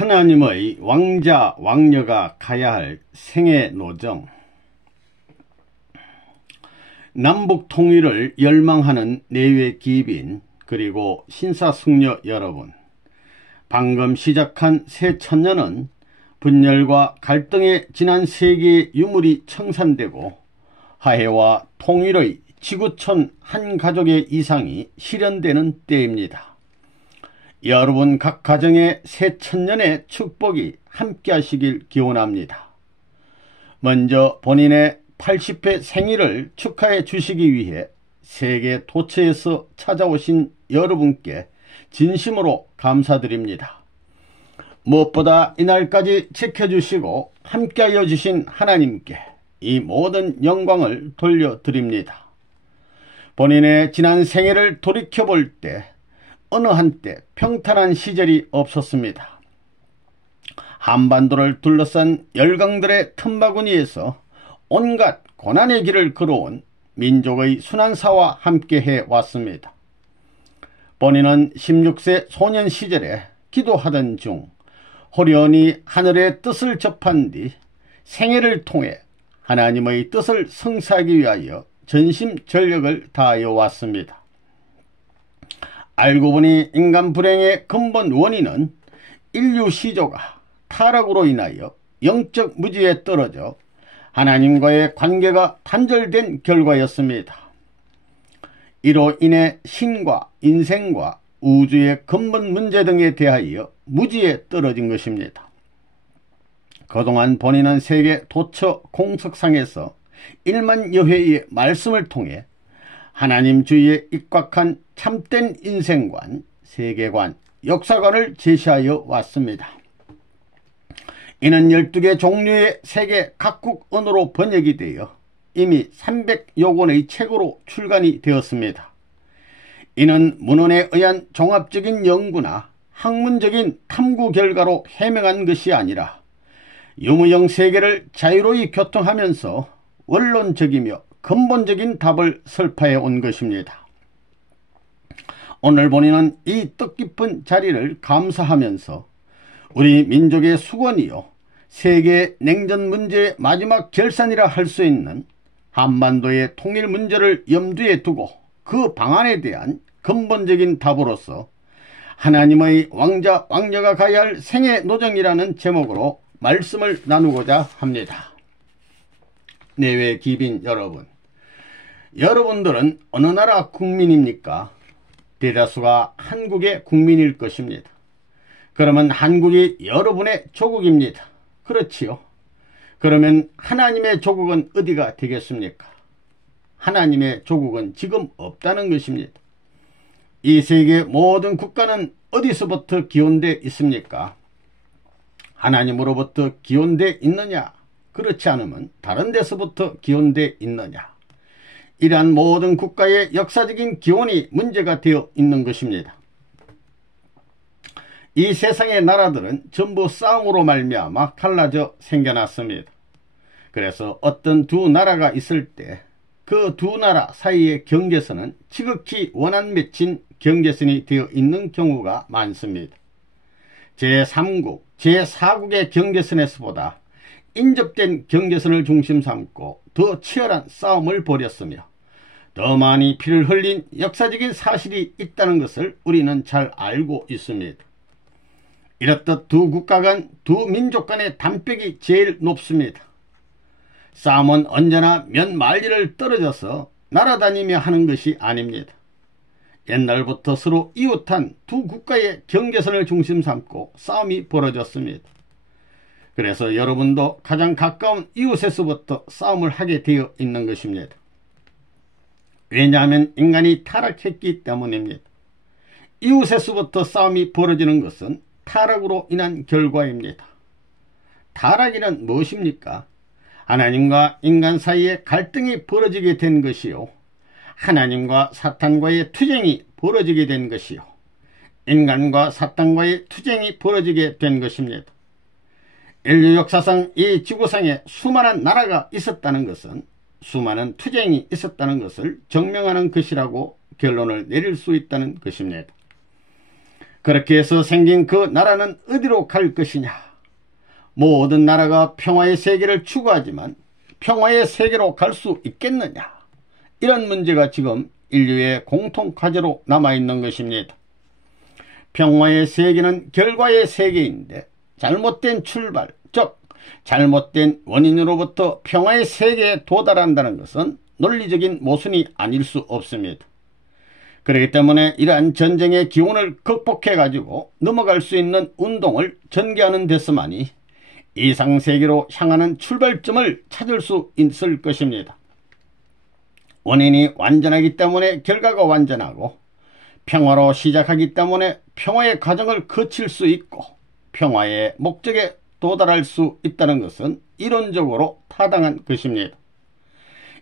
하나님의 왕자 왕녀가 가야 할 생애 노정. 남북 통일을 열망하는 내외 기빈 그리고 신사숙녀 여러분, 방금 시작한 새 천년은 분열과 갈등에 지난 세계의 유물이 청산되고 화해와 통일의 지구촌 한 가족의 이상이 실현되는 때입니다. 여러분 각 가정의 새 천년의 축복이 함께 하시길 기원합니다. 먼저 본인의 80회 생일을 축하해 주시기 위해 세계 도처에서 찾아오신 여러분께 진심으로 감사드립니다. 무엇보다 이날까지 지켜주시고 함께하여 주신 하나님께 이 모든 영광을 돌려드립니다. 본인의 지난 생애를 돌이켜볼 때 어느 한때 평탄한 시절이 없었습니다. 한반도를 둘러싼 열강들의 틈바구니에서 온갖 고난의 길을 걸어온 민족의 순환사와 함께 해왔습니다. 본인은 16세 소년 시절에 기도하던 중 호련히 하늘의 뜻을 접한 뒤 생애를 통해 하나님의 뜻을 성사하기 위하여 전심전력을 다하여 왔습니다. 알고 보니 인간 불행의 근본 원인은 인류 시조가 타락으로 인하여 영적 무지에 떨어져 하나님과의 관계가 단절된 결과였습니다. 이로 인해 신과 인생과 우주의 근본 문제 등에 대하여 무지에 떨어진 것입니다. 그동안 본인은 세계 도처 공석상에서 1만여 회의 말씀을 통해 하나님 주위에 입각한 참된 인생관, 세계관, 역사관을 제시하여 왔습니다. 이는 12개 종류의 세계 각국 언어로 번역이 되어 이미 300여 권의 책으로 출간이 되었습니다. 이는 문헌에 의한 종합적인 연구나 학문적인 탐구 결과로 해명한 것이 아니라 유무형 세계를 자유로이 교통하면서 원론적이며 근본적인 답을 설파해 온 것입니다. 오늘 본인은 이 뜻깊은 자리를 감사하면서 우리 민족의 수건이요 세계 냉전 문제의 마지막 결산이라 할 수 있는 한반도의 통일 문제를 염두에 두고 그 방안에 대한 근본적인 답으로서 하나님의 왕자 왕녀가 가야 할 생애 노정이라는 제목으로 말씀을 나누고자 합니다. 내외 기빈 여러분, 여러분들은 어느 나라 국민입니까? 대다수가 한국의 국민일 것입니다. 그러면 한국이 여러분의 조국입니다. 그렇지요? 그러면 하나님의 조국은 어디가 되겠습니까? 하나님의 조국은 지금 없다는 것입니다. 이 세계 모든 국가는 어디서부터 기원되어 있습니까? 하나님으로부터 기원되어 있느냐? 그렇지 않으면 다른 데서부터 기원되어 있느냐? 이러한 모든 국가의 역사적인 기원이 문제가 되어 있는 것입니다. 이 세상의 나라들은 전부 싸움으로 말미암아 갈라져 생겨났습니다. 그래서 어떤 두 나라가 있을 때 그 두 나라 사이의 경계선은 지극히 원한 맺힌 경계선이 되어 있는 경우가 많습니다. 제3국, 제4국의 경계선에서보다 인접된 경계선을 중심 삼고 더 치열한 싸움을 벌였으며 더 많이 피를 흘린 역사적인 사실이 있다는 것을 우리는 잘 알고 있습니다. 이렇듯 두 국가 간, 두 민족 간의 담백이 제일 높습니다. 싸움은 언제나 몇 마일을 떨어져서 날아다니며 하는 것이 아닙니다. 옛날부터 서로 이웃한 두 국가의 경계선을 중심 삼고 싸움이 벌어졌습니다. 그래서 여러분도 가장 가까운 이웃에서부터 싸움을 하게 되어 있는 것입니다. 왜냐하면 인간이 타락했기 때문입니다. 이웃에서부터 싸움이 벌어지는 것은 타락으로 인한 결과입니다. 타락이란 무엇입니까? 하나님과 인간 사이에 갈등이 벌어지게 된 것이요, 하나님과 사탄과의 투쟁이 벌어지게 된 것이요, 인간과 사탄과의 투쟁이 벌어지게 된 것입니다. 인류 역사상 이 지구상에 수많은 나라가 있었다는 것은 수많은 투쟁이 있었다는 것을 증명하는 것이라고 결론을 내릴 수 있다는 것입니다. 그렇게 해서 생긴 그 나라는 어디로 갈 것이냐? 모든 나라가 평화의 세계를 추구하지만 평화의 세계로 갈 수 있겠느냐? 이런 문제가 지금 인류의 공통 과제로 남아있는 것입니다. 평화의 세계는 결과의 세계인데 잘못된 출발, 즉 잘못된 원인으로부터 평화의 세계에 도달한다는 것은 논리적인 모순이 아닐 수 없습니다. 그렇기 때문에 이러한 전쟁의 기운을 극복해 가지고 넘어갈 수 있는 운동을 전개하는 데서만이 이상세계로 향하는 출발점을 찾을 수 있을 것입니다. 원인이 완전하기 때문에 결과가 완전하고, 평화로 시작하기 때문에 평화의 과정을 거칠 수 있고 평화의 목적에 도달할 수 있다는 것은 이론적으로 타당한 것입니다.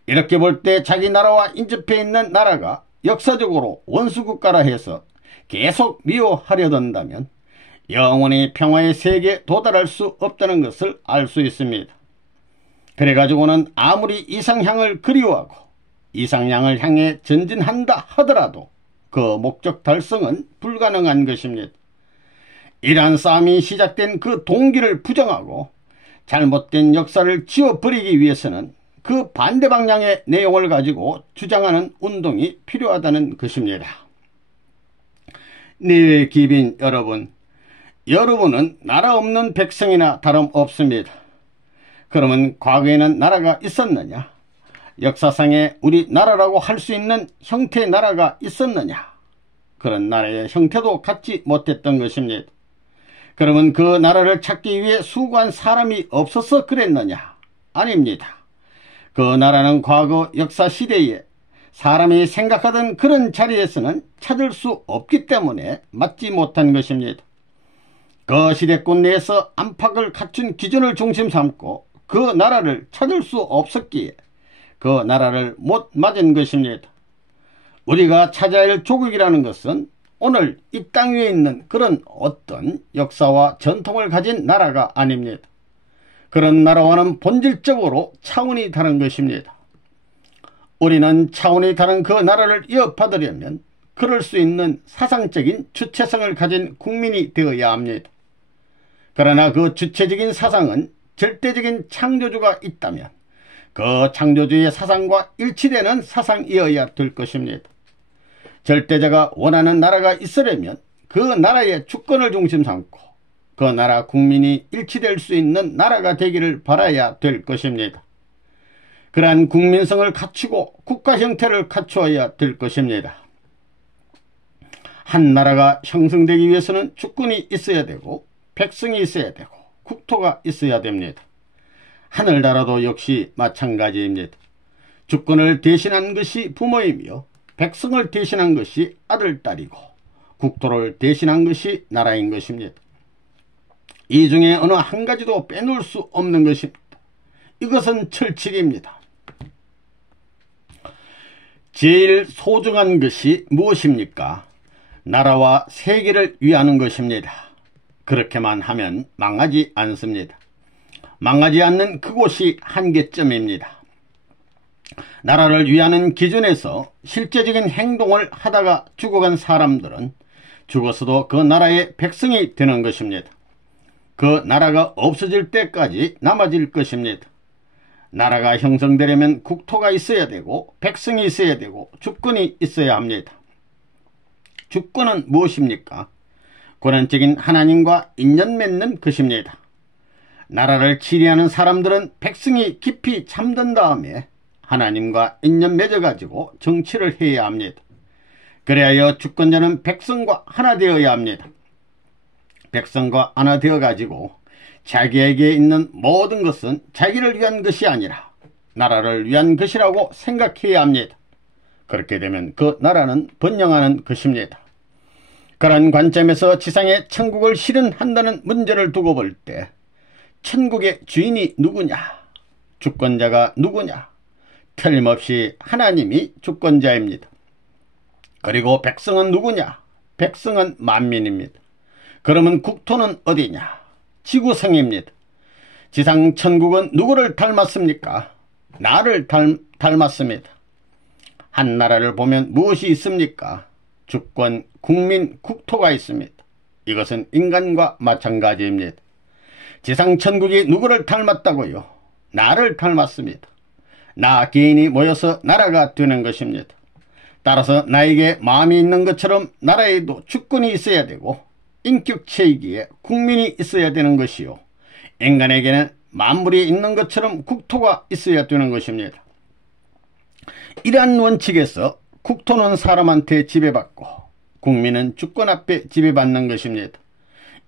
이렇게 볼 때 자기 나라와 인접해 있는 나라가 역사적으로 원수국가라 해서 계속 미워하려 든다면 영원히 평화의 세계에 도달할 수 없다는 것을 알 수 있습니다. 그래가지고는 아무리 이상향을 그리워하고 이상향을 향해 전진한다 하더라도 그 목적 달성은 불가능한 것입니다. 이러한 싸움이 시작된 그 동기를 부정하고 잘못된 역사를 지워버리기 위해서는 그 반대 방향의 내용을 가지고 주장하는 운동이 필요하다는 것입니다. 네, 기빈 여러분, 여러분은 나라 없는 백성이나 다름없습니다. 그러면 과거에는 나라가 있었느냐? 역사상에 우리 나라라고 할 수 있는 형태의 나라가 있었느냐? 그런 나라의 형태도 갖지 못했던 것입니다. 그러면 그 나라를 찾기 위해 수고한 사람이 없어서 그랬느냐? 아닙니다. 그 나라는 과거 역사 시대에 사람이 생각하던 그런 자리에서는 찾을 수 없기 때문에 맞지 못한 것입니다. 그 시대권 내에서 안팎을 갖춘 기준을 중심 삼고 그 나라를 찾을 수 없었기에 그 나라를 못 맞은 것입니다. 우리가 찾아야 할 조국이라는 것은 오늘 이 땅 위에 있는 그런 어떤 역사와 전통을 가진 나라가 아닙니다. 그런 나라와는 본질적으로 차원이 다른 것입니다. 우리는 차원이 다른 그 나라를 이어받으려면 그럴 수 있는 사상적인 주체성을 가진 국민이 되어야 합니다. 그러나 그 주체적인 사상은 절대적인 창조주가 있다면 그 창조주의 사상과 일치되는 사상이어야 될 것입니다. 절대자가 원하는 나라가 있으려면 그 나라의 주권을 중심 삼고 그 나라 국민이 일치될 수 있는 나라가 되기를 바라야 될 것입니다. 그러한 국민성을 갖추고 국가 형태를 갖추어야 될 것입니다. 한 나라가 형성되기 위해서는 주권이 있어야 되고 백성이 있어야 되고 국토가 있어야 됩니다. 하늘나라도 역시 마찬가지입니다. 주권을 대신한 것이 부모이며 백성을 대신한 것이 아들, 딸이고 국토를 대신한 것이 나라인 것입니다. 이 중에 어느 한 가지도 빼놓을 수 없는 것입니다. 이것은 철칙입니다. 제일 소중한 것이 무엇입니까? 나라와 세계를 위하는 것입니다. 그렇게만 하면 망하지 않습니다. 망하지 않는 그곳이 한계점입니다. 나라를 위하는 기준에서 실제적인 행동을 하다가 죽어간 사람들은 죽어서도 그 나라의 백성이 되는 것입니다. 그 나라가 없어질 때까지 남아질 것입니다. 나라가 형성되려면 국토가 있어야 되고 백성이 있어야 되고 주권이 있어야 합니다. 주권은 무엇입니까? 고난적인 하나님과 인연 맺는 것입니다. 나라를 치리하는 사람들은 백성이 깊이 잠든 다음에 하나님과 인연 맺어가지고 정치를 해야 합니다. 그래야 주권자는 백성과 하나 되어야 합니다. 백성과 하나 되어가지고 자기에게 있는 모든 것은 자기를 위한 것이 아니라 나라를 위한 것이라고 생각해야 합니다. 그렇게 되면 그 나라는 번영하는 것입니다. 그런 관점에서 지상에 천국을 실현한다는 문제를 두고 볼 때 천국의 주인이 누구냐? 주권자가 누구냐? 틀림없이 하나님이 주권자입니다. 그리고 백성은 누구냐? 백성은 만민입니다. 그러면 국토는 어디냐? 지구성입니다. 지상 천국은 누구를 닮았습니까? 나를 닮았습니다. 한 나라를 보면 무엇이 있습니까? 주권, 국민, 국토가 있습니다. 이것은 인간과 마찬가지입니다. 지상천국이 누구를 닮았다고요? 나를 닮았습니다. 나 개인이 모여서 나라가 되는 것입니다. 따라서 나에게 마음이 있는 것처럼 나라에도 주권이 있어야 되고 인격체이기에 국민이 있어야 되는 것이요, 인간에게는 만물이 있는 것처럼 국토가 있어야 되는 것입니다. 이러한 원칙에서 국토는 사람한테 지배받고 국민은 주권 앞에 지배받는 것입니다.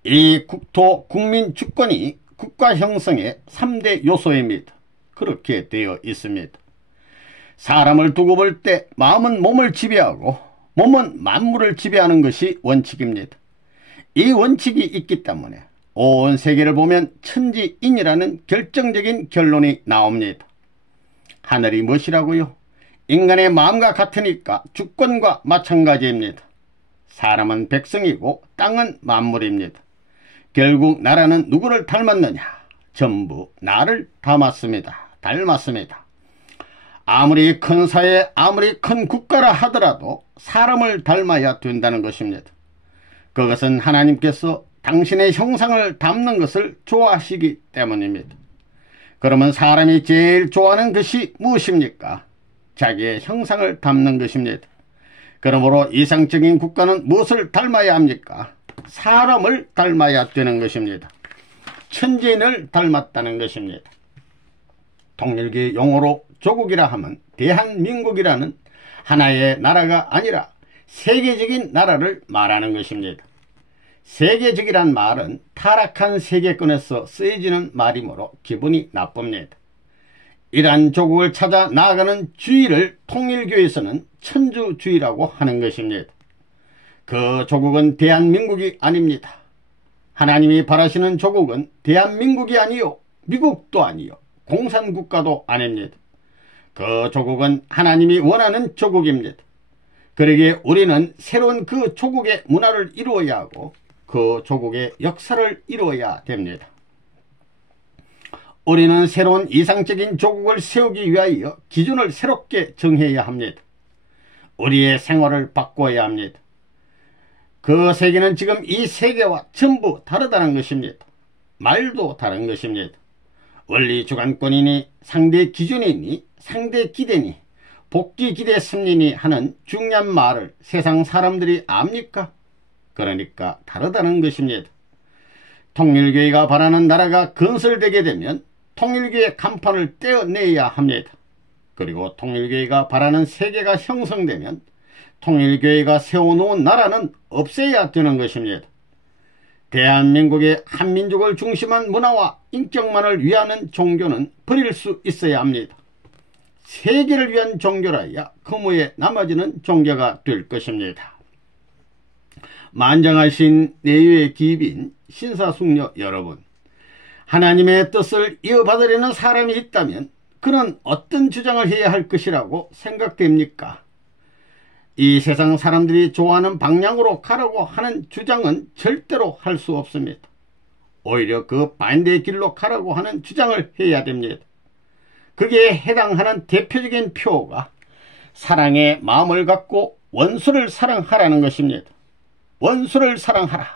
이 국토, 국민, 주권이 국가 형성의 3대 요소입니다. 그렇게 되어 있습니다. 사람을 두고 볼 때 마음은 몸을 지배하고 몸은 만물을 지배하는 것이 원칙입니다. 이 원칙이 있기 때문에 온 세계를 보면 천지인이라는 결정적인 결론이 나옵니다. 하늘이 무엇이라고요? 인간의 마음과 같으니까 주권과 마찬가지입니다. 사람은 백성이고 땅은 만물입니다. 결국 나라는 누구를 닮았느냐? 전부 나를 닮았습니다. 아무리 큰 사회, 아무리 큰 국가라 하더라도 사람을 닮아야 된다는 것입니다. 그것은 하나님께서 당신의 형상을 담는 것을 좋아하시기 때문입니다. 그러면 사람이 제일 좋아하는 것이 무엇입니까? 자기의 형상을 담는 것입니다. 그러므로 이상적인 국가는 무엇을 닮아야 합니까? 사람을 닮아야 되는 것입니다. 천지인을 닮았다는 것입니다. 통일교의 용어로 조국이라 하면 대한민국이라는 하나의 나라가 아니라 세계적인 나라를 말하는 것입니다. 세계적이란 말은 타락한 세계권에서 쓰여지는 말이므로 기분이 나쁩니다. 이러한 조국을 찾아 나아가는 주의를 통일교에서는 천주주의라고 하는 것입니다. 그 조국은 대한민국이 아닙니다. 하나님이 바라시는 조국은 대한민국이 아니요, 미국도 아니요, 공산국가도 아닙니다. 그 조국은 하나님이 원하는 조국입니다. 그러기에 우리는 새로운 그 조국의 문화를 이루어야 하고 그 조국의 역사를 이루어야 됩니다. 우리는 새로운 이상적인 조국을 세우기 위하여 기준을 새롭게 정해야 합니다. 우리의 생활을 바꿔야 합니다. 그 세계는 지금 이 세계와 전부 다르다는 것입니다. 말도 다른 것입니다. 원리 주관권이니 상대 기준이니 상대 기대니 복귀 기대 승리니 하는 중요한 말을 세상 사람들이 압니까? 그러니까 다르다는 것입니다. 통일교회가 바라는 나라가 건설되게 되면 통일교회 간판을 떼어내야 합니다. 그리고 통일교회가 바라는 세계가 형성되면 통일교회가 세워놓은 나라는 없애야 되는 것입니다. 대한민국의 한민족을 중심한 문화와 인격만을 위하는 종교는 버릴 수 있어야 합니다. 세계를 위한 종교라야 그무에 나머지는 종교가 될 것입니다. 만장하신 내유의 기빈 신사숙녀 여러분, 하나님의 뜻을 이어받으려는 사람이 있다면 그는 어떤 주장을 해야 할 것이라고 생각됩니까? 이 세상 사람들이 좋아하는 방향으로 가라고 하는 주장은 절대로 할 수 없습니다. 오히려 그 반대의 길로 가라고 하는 주장을 해야 됩니다. 거기에 해당하는 대표적인 표가 사랑의 마음을 갖고 원수를 사랑하라는 것입니다. 원수를 사랑하라.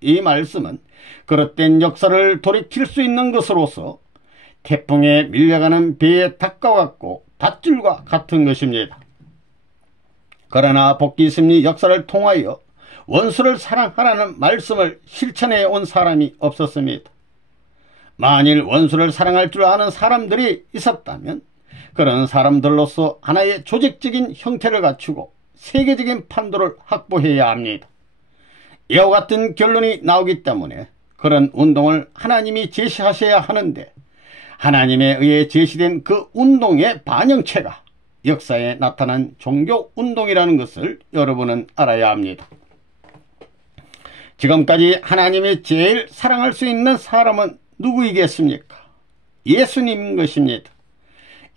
이 말씀은 그릇된 역사를 돌이킬 수 있는 것으로서 태풍에 밀려가는 배의 닭과 같고 닷줄과 같은 것입니다. 그러나 복귀심리 역사를 통하여 원수를 사랑하라는 말씀을 실천해 온 사람이 없었습니다. 만일 원수를 사랑할 줄 아는 사람들이 있었다면 그런 사람들로서 하나의 조직적인 형태를 갖추고 세계적인 판도를 확보해야 합니다. 이와 같은 결론이 나오기 때문에 그런 운동을 하나님이 제시하셔야 하는데 하나님에 의해 제시된 그 운동의 반영체가 역사에 나타난 종교운동이라는 것을 여러분은 알아야 합니다. 지금까지 하나님이 제일 사랑할 수 있는 사람은 누구이겠습니까? 예수님인 것입니다.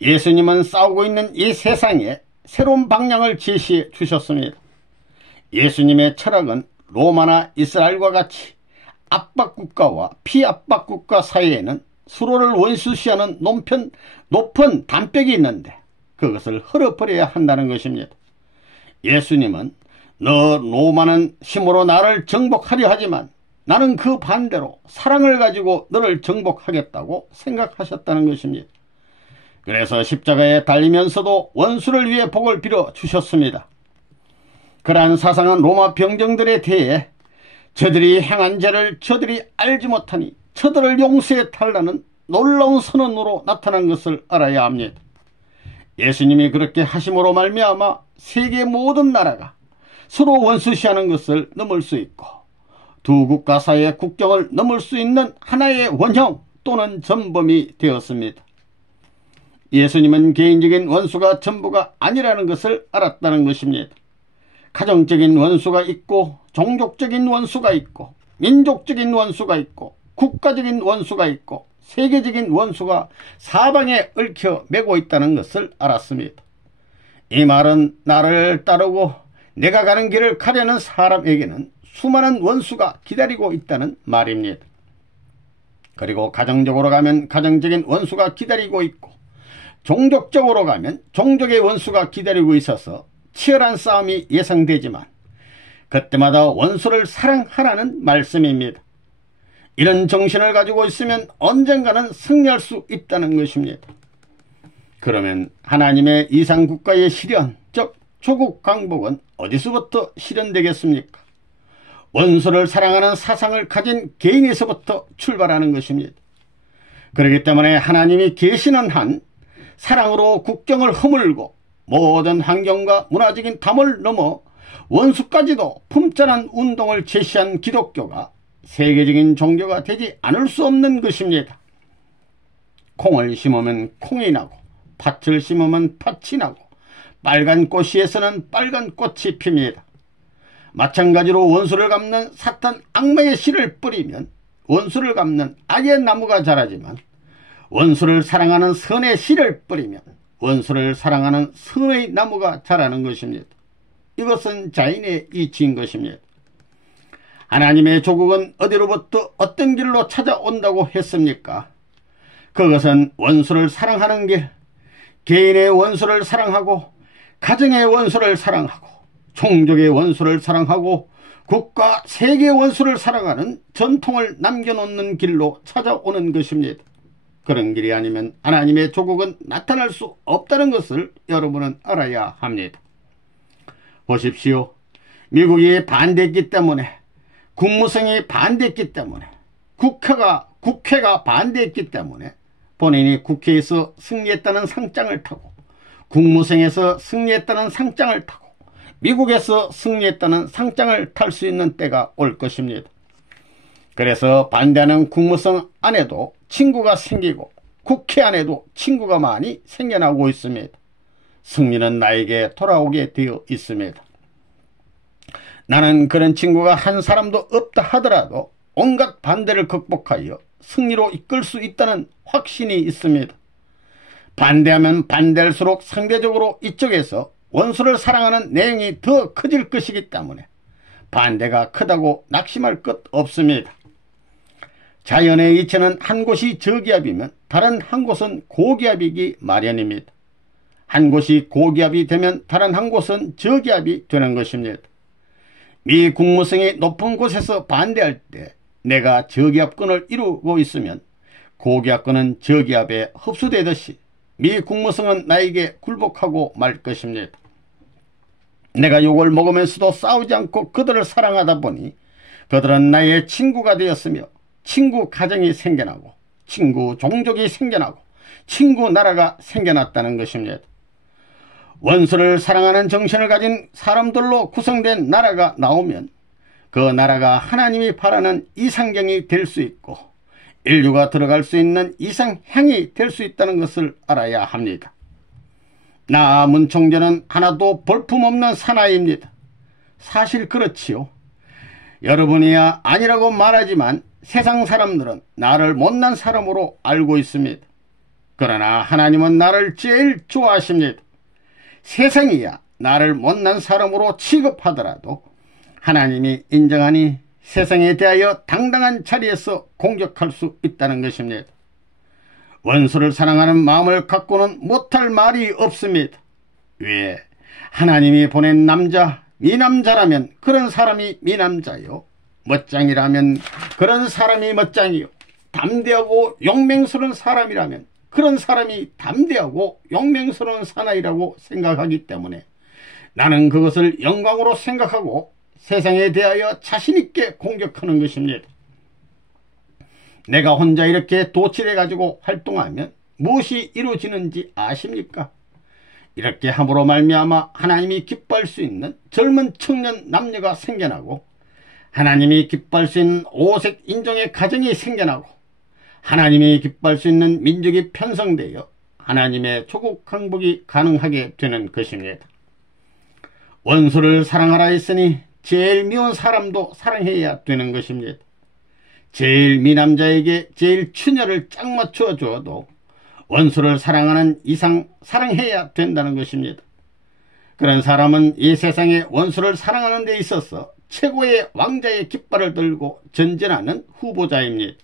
예수님은 싸우고 있는 이 세상에 새로운 방향을 제시해 주셨습니다. 예수님의 철학은 로마나 이스라엘과 같이 압박국가와 피압박국가 사이에는 서로를 원수시하는 높은 담벽이 있는데 그것을 헐어버려야 한다는 것입니다. 예수님은 너 로마는 힘으로 나를 정복하려 하지만 나는 그 반대로 사랑을 가지고 너를 정복하겠다고 생각하셨다는 것입니다. 그래서 십자가에 달리면서도 원수를 위해 복을 빌어 주셨습니다. 그러한 사상은 로마 병정들에 대해 저들이 행한 죄를 저들이 알지 못하니 저들을 용서해 달라는 놀라운 선언으로 나타난 것을 알아야 합니다. 예수님이 그렇게 하심으로 말미암아 세계 모든 나라가 서로 원수시하는 것을 넘을 수 있고 두 국가 사이의 국경을 넘을 수 있는 하나의 원형 또는 전범이 되었습니다. 예수님은 개인적인 원수가 전부가 아니라는 것을 알았다는 것입니다. 가정적인 원수가 있고 종족적인 원수가 있고 민족적인 원수가 있고 국가적인 원수가 있고 세계적인 원수가 사방에 얽혀 매고 있다는 것을 알았습니다. 이 말은 나를 따르고 내가 가는 길을 가려는 사람에게는 수많은 원수가 기다리고 있다는 말입니다. 그리고 가정적으로 가면 가정적인 원수가 기다리고 있고 종족적으로 가면 종족의 원수가 기다리고 있어서 치열한 싸움이 예상되지만 그때마다 원수를 사랑하라는 말씀입니다. 이런 정신을 가지고 있으면 언젠가는 승리할 수 있다는 것입니다. 그러면 하나님의 이상국가의 실현, 즉 조국 강복은 어디서부터 실현되겠습니까? 원수를 사랑하는 사상을 가진 개인에서부터 출발하는 것입니다. 그렇기 때문에 하나님이 계시는 한 사랑으로 국경을 허물고 모든 환경과 문화적인 담을 넘어 원수까지도 품자는 운동을 제시한 기독교가 세계적인 종교가 되지 않을 수 없는 것입니다. 콩을 심으면 콩이 나고 팥을 심으면 팥이 나고 빨간 꽃이에서는 빨간 꽃이 핍니다. 마찬가지로 원수를 갚는 사탄 악마의 씨를 뿌리면 원수를 갚는 악의 나무가 자라지만 원수를 사랑하는 선의 씨를 뿌리면 원수를 사랑하는 선의 나무가 자라는 것입니다. 이것은 자연의 이치인 것입니다. 하나님의 조국은 어디로부터 어떤 길로 찾아온다고 했습니까? 그것은 원수를 사랑하는 길, 개인의 원수를 사랑하고 가정의 원수를 사랑하고 종족의 원수를 사랑하고 국가, 세계의 원수를 사랑하는 전통을 남겨놓는 길로 찾아오는 것입니다. 그런 길이 아니면 하나님의 조국은 나타날 수 없다는 것을 여러분은 알아야 합니다. 보십시오. 미국이 반대했기 때문에 국무성이 반대했기 때문에 국회가 반대했기 때문에 본인이 국회에서 승리했다는 상장을 타고 국무성에서 승리했다는 상장을 타고 미국에서 승리했다는 상장을 탈 수 있는 때가 올 것입니다. 그래서 반대하는 국무성 안에도 친구가 생기고 국회 안에도 친구가 많이 생겨나고 있습니다. 승리는 나에게 돌아오게 되어 있습니다. 나는 그런 친구가 한 사람도 없다 하더라도 온갖 반대를 극복하여 승리로 이끌 수 있다는 확신이 있습니다. 반대하면 반대할수록 상대적으로 이쪽에서 원수를 사랑하는 내용이 더 커질 것이기 때문에 반대가 크다고 낙심할 것 없습니다. 자연의 이치는 한 곳이 저기압이면 다른 한 곳은 고기압이기 마련입니다. 한 곳이 고기압이 되면 다른 한 곳은 저기압이 되는 것입니다. 미 국무성이 높은 곳에서 반대할 때 내가 저기압권을 이루고 있으면 고기압권은 저기압에 흡수되듯이 미 국무성은 나에게 굴복하고 말 것입니다. 내가 욕을 먹으면서도 싸우지 않고 그들을 사랑하다 보니 그들은 나의 친구가 되었으며 친구 가정이 생겨나고 친구 종족이 생겨나고 친구 나라가 생겨났다는 것입니다. 원수를 사랑하는 정신을 가진 사람들로 구성된 나라가 나오면 그 나라가 하나님이 바라는 이상경이 될 수 있고 인류가 들어갈 수 있는 이상향이 될 수 있다는 것을 알아야 합니다. 나 문총재는 하나도 볼품없는 사나이입니다. 사실 그렇지요. 여러분이야 아니라고 말하지만 세상 사람들은 나를 못난 사람으로 알고 있습니다. 그러나 하나님은 나를 제일 좋아하십니다. 세상이야 나를 못난 사람으로 취급하더라도 하나님이 인정하니 세상에 대하여 당당한 자리에서 공격할 수 있다는 것입니다. 원수를 사랑하는 마음을 갖고는 못할 말이 없습니다. 왜? 하나님이 보낸 남자, 미남자라면 그런 사람이 미남자요, 멋쟁이라면 그런 사람이 멋쟁이요, 담대하고 용맹스러운 사람이라면 그런 사람이 담대하고 용맹스러운 사나이라고 생각하기 때문에 나는 그것을 영광으로 생각하고 세상에 대하여 자신있게 공격하는 것입니다. 내가 혼자 이렇게 도칠해 가지고 활동하면 무엇이 이루어지는지 아십니까? 이렇게 함으로 말미암아 하나님이 기뻐할 수 있는 젊은 청년 남녀가 생겨나고, 하나님이 기뻐할 수 있는 오색 인종의 가정이 생겨나고, 하나님이 기뻐할 수 있는 민족이 편성되어 하나님의 조국 항복이 가능하게 되는 것입니다. 원수를 사랑하라 했으니 제일 미운 사람도 사랑해야 되는 것입니다. 제일 미남자에게 제일 처녀를 짝 맞춰 주어도 원수를 사랑하는 이상 사랑해야 된다는 것입니다. 그런 사람은 이 세상에 원수를 사랑하는 데 있어서 최고의 왕자의 깃발을 들고 전전하는 후보자입니다.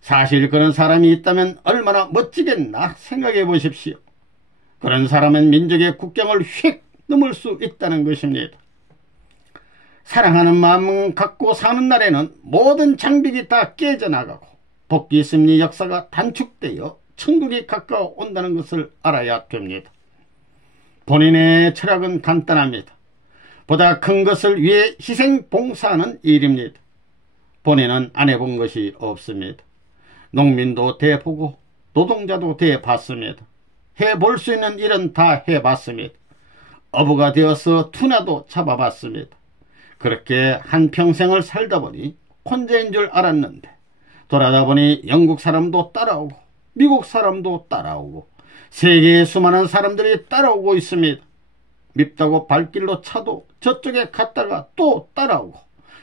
사실 그런 사람이 있다면 얼마나 멋지겠나 생각해 보십시오. 그런 사람은 민족의 국경을 휙 넘을 수 있다는 것입니다. 사랑하는 마음을 갖고 사는 날에는 모든 장벽이 다 깨져나가고 복귀 심리 역사가 단축되어 천국이 가까워 온다는 것을 알아야 됩니다. 본인의 철학은 간단합니다. 보다 큰 것을 위해 희생 봉사하는 일입니다. 본인은 안 해본 것이 없습니다. 농민도 대보고 노동자도 대봤습니다. 해볼 수 있는 일은 다 해봤습니다. 어부가 되어서 투나도 잡아봤습니다. 그렇게 한평생을 살다 보니 혼자인 줄 알았는데 돌아다 보니 영국 사람도 따라오고 미국 사람도 따라오고 세계의 수많은 사람들이 따라오고 있습니다. 밉다고 발길로 차도 저쪽에 갔다가 또 따라오고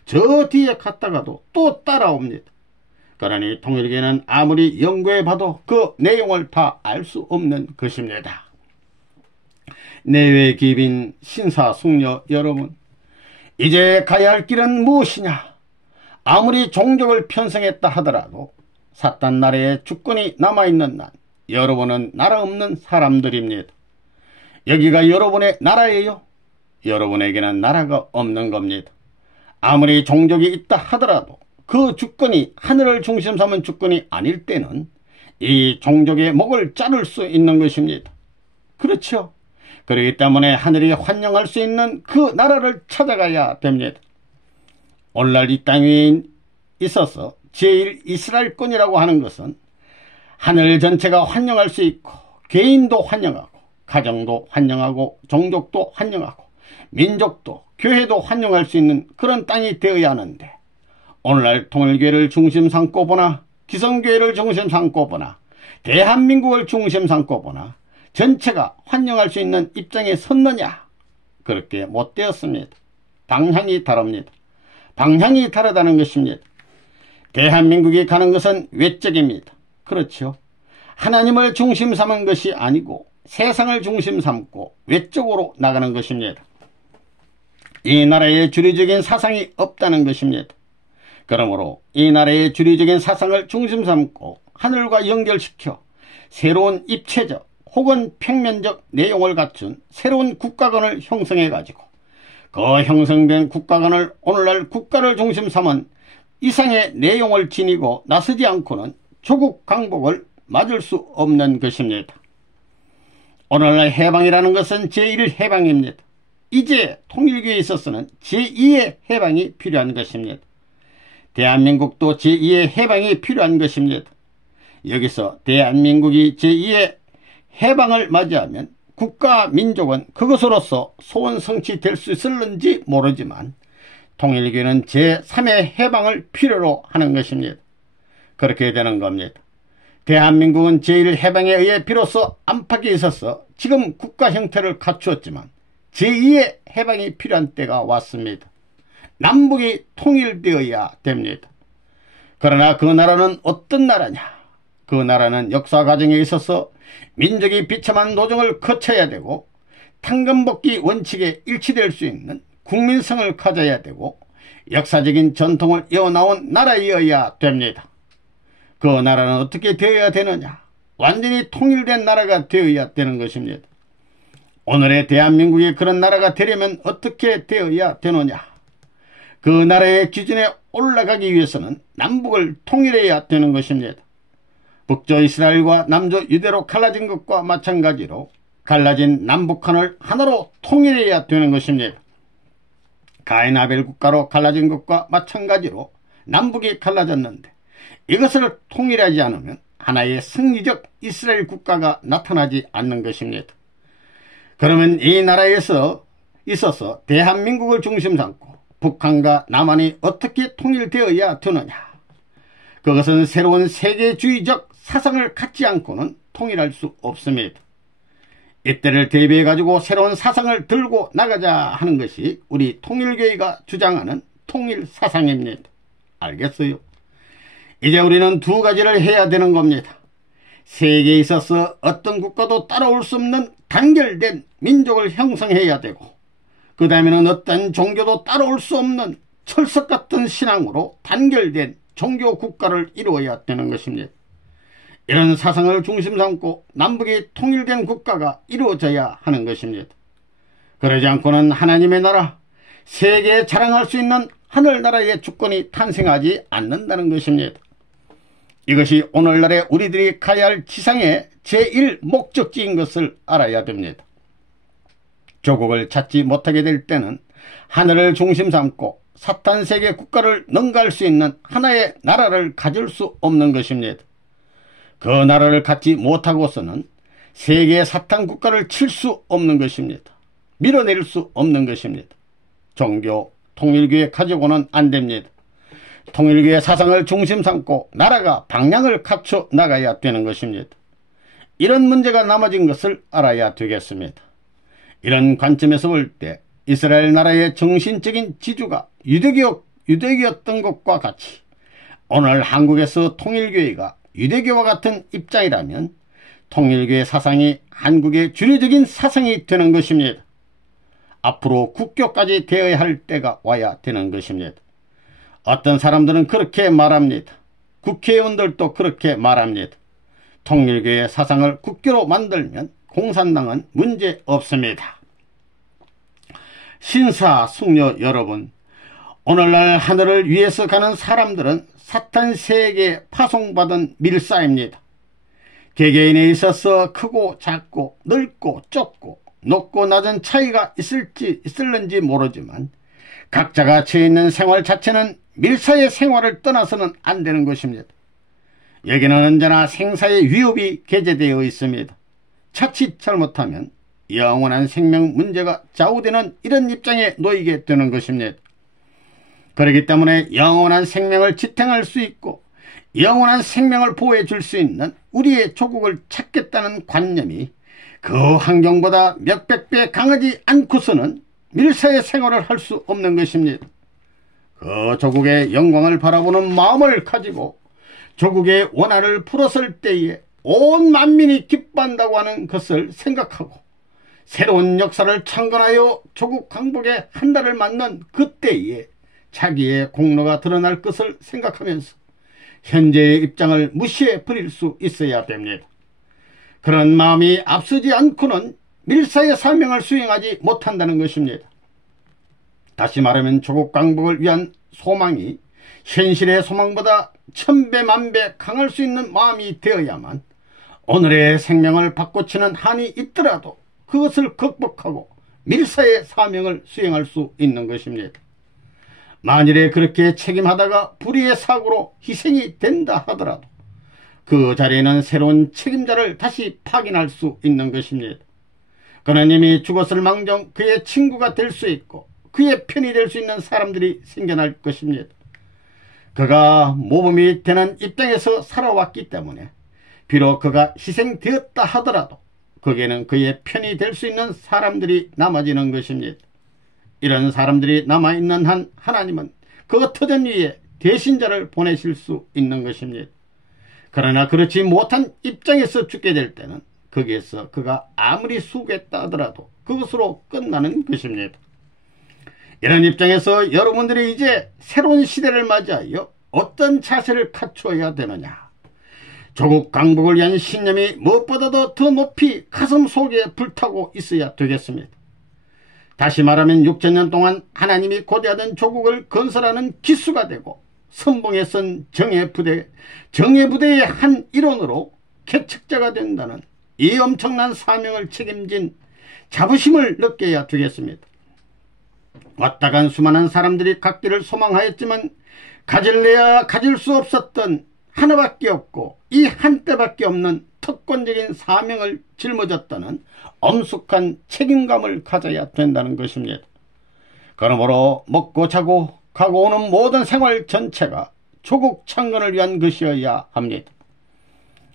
저 뒤에 갔다가도 또 따라옵니다. 그러니 통일교는 아무리 연구해봐도 그 내용을 다 알 수 없는 것입니다. 내외 기빈 신사숙녀 여러분, 이제 가야 할 길은 무엇이냐? 아무리 종족을 편성했다 하더라도 사탄 나라의 주권이 남아있는 난 여러분은 나라 없는 사람들입니다. 여기가 여러분의 나라예요? 여러분에게는 나라가 없는 겁니다. 아무리 종족이 있다 하더라도 그 주권이 하늘을 중심 삼은 주권이 아닐 때는 이 종족의 목을 자를 수 있는 것입니다. 그렇죠? 그렇기 때문에 하늘이 환영할 수 있는 그 나라를 찾아가야 됩니다. 오늘날 이 땅에 있어서 제1이스라엘권이라고 하는 것은 하늘 전체가 환영할 수 있고 개인도 환영하고 가정도 환영하고 종족도 환영하고 민족도 교회도 환영할 수 있는 그런 땅이 되어야 하는데, 오늘날 통일교회를 중심 삼고 보나 기성교회를 중심 삼고 보나 대한민국을 중심 삼고 보나 전체가 환영할 수 있는 입장에 섰느냐? 그렇게 못 되었습니다. 방향이 다릅니다. 방향이 다르다는 것입니다. 대한민국이 가는 것은 외적입니다. 그렇죠. 하나님을 중심 삼은 것이 아니고 세상을 중심 삼고 외적으로 나가는 것입니다. 이 나라에 주류적인 사상이 없다는 것입니다. 그러므로 이 나라의 주류적인 사상을 중심 삼고 하늘과 연결시켜 새로운 입체적 혹은 평면적 내용을 갖춘 새로운 국가관을 형성해 가지고 그 형성된 국가관을 오늘날 국가를 중심 삼은 이상의 내용을 지니고 나서지 않고는 조국 강복을 맞을 수 없는 것입니다. 오늘날 해방이라는 것은 제1해방입니다. 이제 통일교에 있어서는 제2의 해방이 필요한 것입니다. 대한민국도 제2의 해방이 필요한 것입니다. 여기서 대한민국이 제2의 해방을 맞이하면 국가 민족은 그것으로서 소원 성취될 수 있을는지 모르지만 통일교는 제3의 해방을 필요로 하는 것입니다. 그렇게 되는 겁니다. 대한민국은 제1해방에 의해 비로소 안팎에 있어서 지금 국가 형태를 갖추었지만 제2의 해방이 필요한 때가 왔습니다. 남북이 통일되어야 됩니다. 그러나 그 나라는 어떤 나라냐? 그 나라는 역사 과정에 있어서 민족이 비참한 노정을 거쳐야 되고 탕금복귀 원칙에 일치될 수 있는 국민성을 가져야 되고 역사적인 전통을 이어나온 나라이어야 됩니다. 그 나라는 어떻게 되어야 되느냐? 완전히 통일된 나라가 되어야 되는 것입니다. 오늘의 대한민국이 그런 나라가 되려면 어떻게 되어야 되느냐? 그 나라의 기준에 올라가기 위해서는 남북을 통일해야 되는 것입니다. 북조 이스라엘과 남조 유대로 갈라진 것과 마찬가지로 갈라진 남북한을 하나로 통일해야 되는 것입니다. 가인 아벨 국가로 갈라진 것과 마찬가지로 남북이 갈라졌는데 이것을 통일하지 않으면 하나의 승리적 이스라엘 국가가 나타나지 않는 것입니다. 그러면 이 나라에서 있어서 대한민국을 중심 삼고 북한과 남한이 어떻게 통일되어야 되느냐? 그것은 새로운 세계주의적 사상을 갖지 않고는 통일할 수 없습니다. 이때를 대비해 가지고 새로운 사상을 들고 나가자 하는 것이 우리 통일교회가 주장하는 통일 사상입니다. 알겠어요? 이제 우리는 두 가지를 해야 되는 겁니다. 세계에 있어서 어떤 국가도 따라올 수 없는 단결된 민족을 형성해야 되고, 그 다음에는 어떤 종교도 따라올 수 없는 철석 같은 신앙으로 단결된 종교 국가를 이루어야 되는 것입니다. 이런 사상을 중심 삼고 남북이 통일된 국가가 이루어져야 하는 것입니다. 그러지 않고는 하나님의 나라, 세계에 자랑할 수 있는 하늘나라의 주권이 탄생하지 않는다는 것입니다. 이것이 오늘날의 우리들이 가야 할 지상의 제1목적지인 것을 알아야 됩니다. 조국을 찾지 못하게 될 때는 하늘을 중심 삼고 사탄 세계 국가를 능가할 수 있는 하나의 나라를 가질 수 없는 것입니다. 그 나라를 갖지 못하고서는 세계 사탄 국가를 칠 수 없는 것입니다. 밀어낼 수 없는 것입니다. 종교, 통일교회 가지고는 안 됩니다. 통일교회 사상을 중심 삼고 나라가 방향을 갖춰 나가야 되는 것입니다. 이런 문제가 남아진 것을 알아야 되겠습니다. 이런 관점에서 볼 때 이스라엘 나라의 정신적인 지주가 유대교였던 것과 같이 오늘 한국에서 통일교회가 유대교와 같은 입장이라면 통일교회 사상이 한국의 주류적인 사상이 되는 것입니다. 앞으로 국교까지 되어야 할 때가 와야 되는 것입니다. 어떤 사람들은 그렇게 말합니다. 국회의원들도 그렇게 말합니다. 통일교회 사상을 국교로 만들면 공산당은 문제 없습니다. 신사숙녀 여러분, 오늘날 하늘을 위해서 가는 사람들은 사탄 세계에 파송받은 밀사입니다. 개개인에 있어서 크고 작고 넓고 좁고 높고 낮은 차이가 있을는지 모르지만 각자가 처해 있는 생활 자체는 밀사의 생활을 떠나서는 안 되는 것입니다. 여기는 언제나 생사의 위협이 게재되어 있습니다. 자칫 잘못하면 영원한 생명 문제가 좌우되는 이런 입장에 놓이게 되는 것입니다. 그렇기 때문에 영원한 생명을 지탱할 수 있고 영원한 생명을 보호해 줄 수 있는 우리의 조국을 찾겠다는 관념이 그 환경보다 몇백 배 강하지 않고서는 밀사의 생활을 할 수 없는 것입니다. 그 조국의 영광을 바라보는 마음을 가지고 조국의 원한을 풀었을 때에 온 만민이 기뻐한다고 하는 것을 생각하고 새로운 역사를 창건하여 조국 강복의 한 달을 맞는 그때에 자기의 공로가 드러날 것을 생각하면서 현재의 입장을 무시해 버릴 수 있어야 됩니다. 그런 마음이 앞서지 않고는 밀사의 사명을 수행하지 못한다는 것입니다. 다시 말하면 조국 강복을 위한 소망이 현실의 소망보다 천배 만배 강할 수 있는 마음이 되어야만 오늘의 생명을 바꿔치는 한이 있더라도 그것을 극복하고 밀사의 사명을 수행할 수 있는 것입니다. 만일에 그렇게 책임하다가 불의의 사고로 희생이 된다 하더라도 그 자리에는 새로운 책임자를 다시 파견할 수 있는 것입니다. 그는 이미 죽었을 망정 그의 친구가 될 수 있고 그의 편이 될 수 있는 사람들이 생겨날 것입니다. 그가 모범이 되는 입장에서 살아왔기 때문에 비록 그가 희생되었다 하더라도 거기에는 그의 편이 될 수 있는 사람들이 남아지는 것입니다. 이런 사람들이 남아있는 한 하나님은 그 터전 위에 대신자를 보내실 수 있는 것입니다. 그러나 그렇지 못한 입장에서 죽게 될 때는 거기에서 그가 아무리 수고했다 하더라도 그것으로 끝나는 것입니다. 이런 입장에서 여러분들이 이제 새로운 시대를 맞이하여 어떤 자세를 갖춰야 되느냐? 조국 강복을 위한 신념이 무엇보다도 더 높이 가슴 속에 불타고 있어야 되겠습니다. 다시 말하면 6천년 동안 하나님이 고대하던 조국을 건설하는 기수가 되고 선봉에 선 정예부대의 한 일원으로 개척자가 된다는 이 엄청난 사명을 책임진 자부심을 느껴야 되겠습니다. 왔다 간 수많은 사람들이 갖기를 소망하였지만 가질래야 가질 수 없었던 하나밖에 없고 이 한때밖에 없는 특권적인 사명을 짊어졌다는 엄숙한 책임감을 가져야 된다는 것입니다. 그러므로 먹고 자고 가고 오는 모든 생활 전체가 조국 창건을 위한 것이어야 합니다.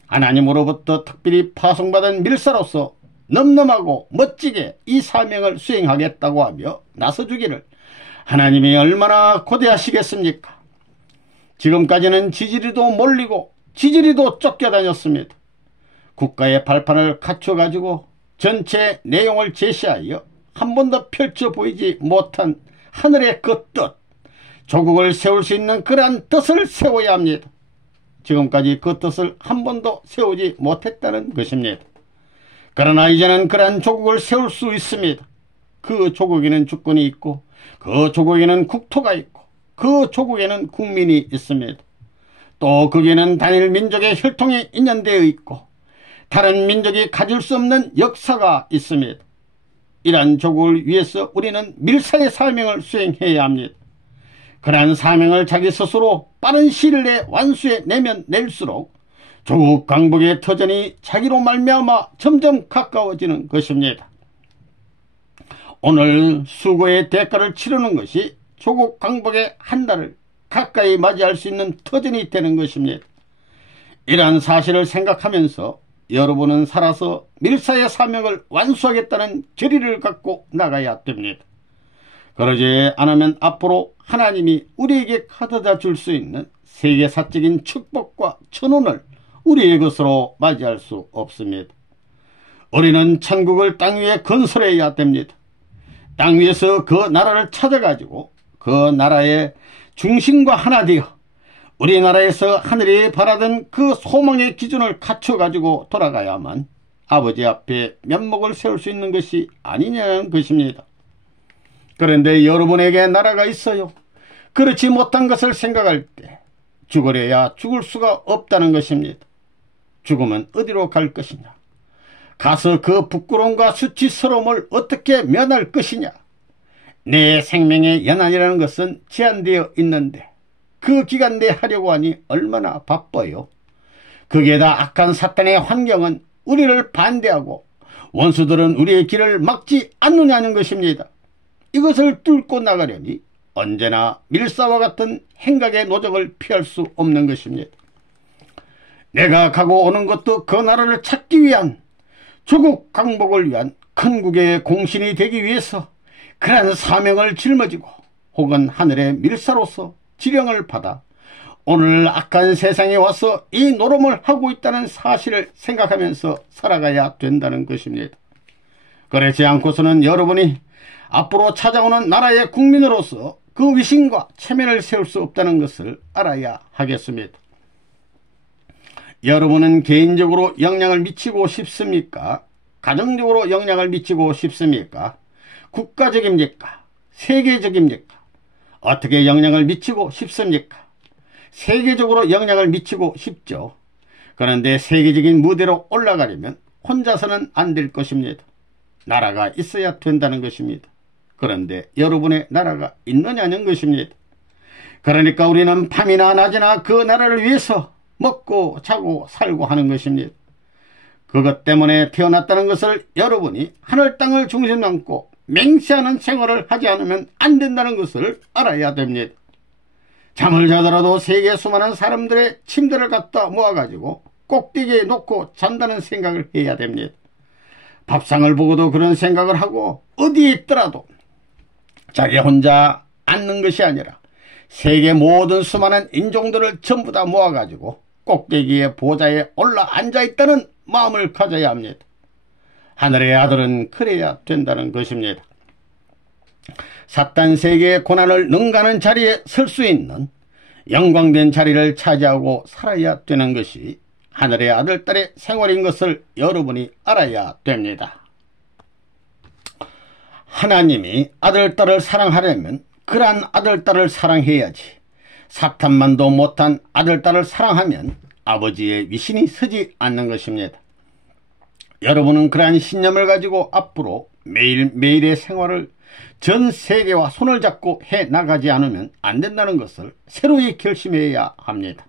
하나님으로부터 특별히 파송받은 밀사로서 넘넘하고 멋지게 이 사명을 수행하겠다고 하며 나서주기를 하나님이 얼마나 고대하시겠습니까? 지금까지는 지지리도 몰리고 지지리도 쫓겨다녔습니다. 국가의 발판을 갖춰가지고 전체 내용을 제시하여 한 번도 펼쳐 보이지 못한 하늘의 그 뜻, 조국을 세울 수 있는 그러한 뜻을 세워야 합니다. 지금까지 그 뜻을 한 번도 세우지 못했다는 것입니다. 그러나 이제는 그러한 조국을 세울 수 있습니다. 그 조국에는 주권이 있고 그 조국에는 국토가 있고 그 조국에는 국민이 있습니다. 또 거기에는 단일 민족의 혈통이 인연되어 있고 다른 민족이 가질 수 없는 역사가 있습니다. 이러한 조국을 위해서 우리는 밀사의 사명을 수행해야 합니다. 그러한 사명을 자기 스스로 빠른 시일 내에 완수해 내면 낼수록 조국 강복의 터전이 자기로 말미암아 점점 가까워지는 것입니다. 오늘 수고의 대가를 치르는 것이 조국 강복의 한 달을 가까이 맞이할 수 있는 터전이 되는 것입니다. 이러한 사실을 생각하면서 여러분은 살아서 밀사의 사명을 완수하겠다는 결의를 갖고 나가야 됩니다. 그러지 않으면 앞으로 하나님이 우리에게 가져다 줄 수 있는 세계사적인 축복과 천운을 우리의 것으로 맞이할 수 없습니다. 우리는 천국을 땅 위에 건설해야 됩니다. 땅 위에서 그 나라를 찾아가지고 그 나라의 중심과 하나 되어 우리나라에서 하늘이 바라던 그 소망의 기준을 갖춰가지고 돌아가야만 아버지 앞에 면목을 세울 수 있는 것이 아니냐는 것입니다. 그런데 여러분에게 나라가 있어요. 그렇지 못한 것을 생각할 때 죽으려야 죽을 수가 없다는 것입니다. 죽으면 어디로 갈 것이냐? 가서 그 부끄러움과 수치스러움을 어떻게 면할 것이냐? 내 생명의 연한이라는 것은 제한되어 있는데 그 기간 내에 하려고 하니 얼마나 바빠요. 거기에 다 악한 사탄의 환경은 우리를 반대하고 원수들은 우리의 길을 막지 않느냐는 것입니다. 이것을 뚫고 나가려니 언제나 밀사와 같은 행각의 노적을 피할 수 없는 것입니다. 내가 가고 오는 것도 그 나라를 찾기 위한 조국 강복을 위한 큰국의 공신이 되기 위해서 그러한 사명을 짊어지고 혹은 하늘의 밀사로서 지령을 받아 오늘 악한 세상에 와서 이 노름을 하고 있다는 사실을 생각하면서 살아가야 된다는 것입니다. 그렇지 않고서는 여러분이 앞으로 찾아오는 나라의 국민으로서 그 위신과 체면을 세울 수 없다는 것을 알아야 하겠습니다. 여러분은 개인적으로 영향을 미치고 싶습니까? 가정적으로 영향을 미치고 싶습니까? 국가적입니까? 세계적입니까? 어떻게 영향을 미치고 싶습니까? 세계적으로 영향을 미치고 싶죠. 그런데 세계적인 무대로 올라가려면 혼자서는 안 될 것입니다. 나라가 있어야 된다는 것입니다. 그런데 여러분의 나라가 있느냐는 것입니다. 그러니까 우리는 밤이나 낮이나 그 나라를 위해서 먹고 자고 살고 하는 것입니다. 그것 때문에 태어났다는 것을 여러분이 하늘 땅을 중심 삼고 맹세하는 생활을 하지 않으면 안 된다는 것을 알아야 됩니다. 잠을 자더라도 세계 수많은 사람들의 침대를 갖다 모아가지고 꼭대기에 놓고 잔다는 생각을 해야 됩니다. 밥상을 보고도 그런 생각을 하고 어디에 있더라도 자기 혼자 앉는 것이 아니라 세계 모든 수많은 인종들을 전부 다 모아가지고 꼭대기의 보좌에 올라 앉아있다는 마음을 가져야 합니다. 하늘의 아들은 그래야 된다는 것입니다. 사탄 세계의 고난을 능가하는 자리에 설 수 있는 영광된 자리를 차지하고 살아야 되는 것이 하늘의 아들, 딸의 생활인 것을 여러분이 알아야 됩니다. 하나님이 아들, 딸을 사랑하려면 그러한 아들, 딸을 사랑해야지. 사탄만도 못한 아들, 딸을 사랑하면 아버지의 위신이 서지 않는 것입니다. 여러분은 그러한 신념을 가지고 앞으로 매일매일의 생활을 전 세계와 손을 잡고 해나가지 않으면 안 된다는 것을 새로이 결심해야 합니다.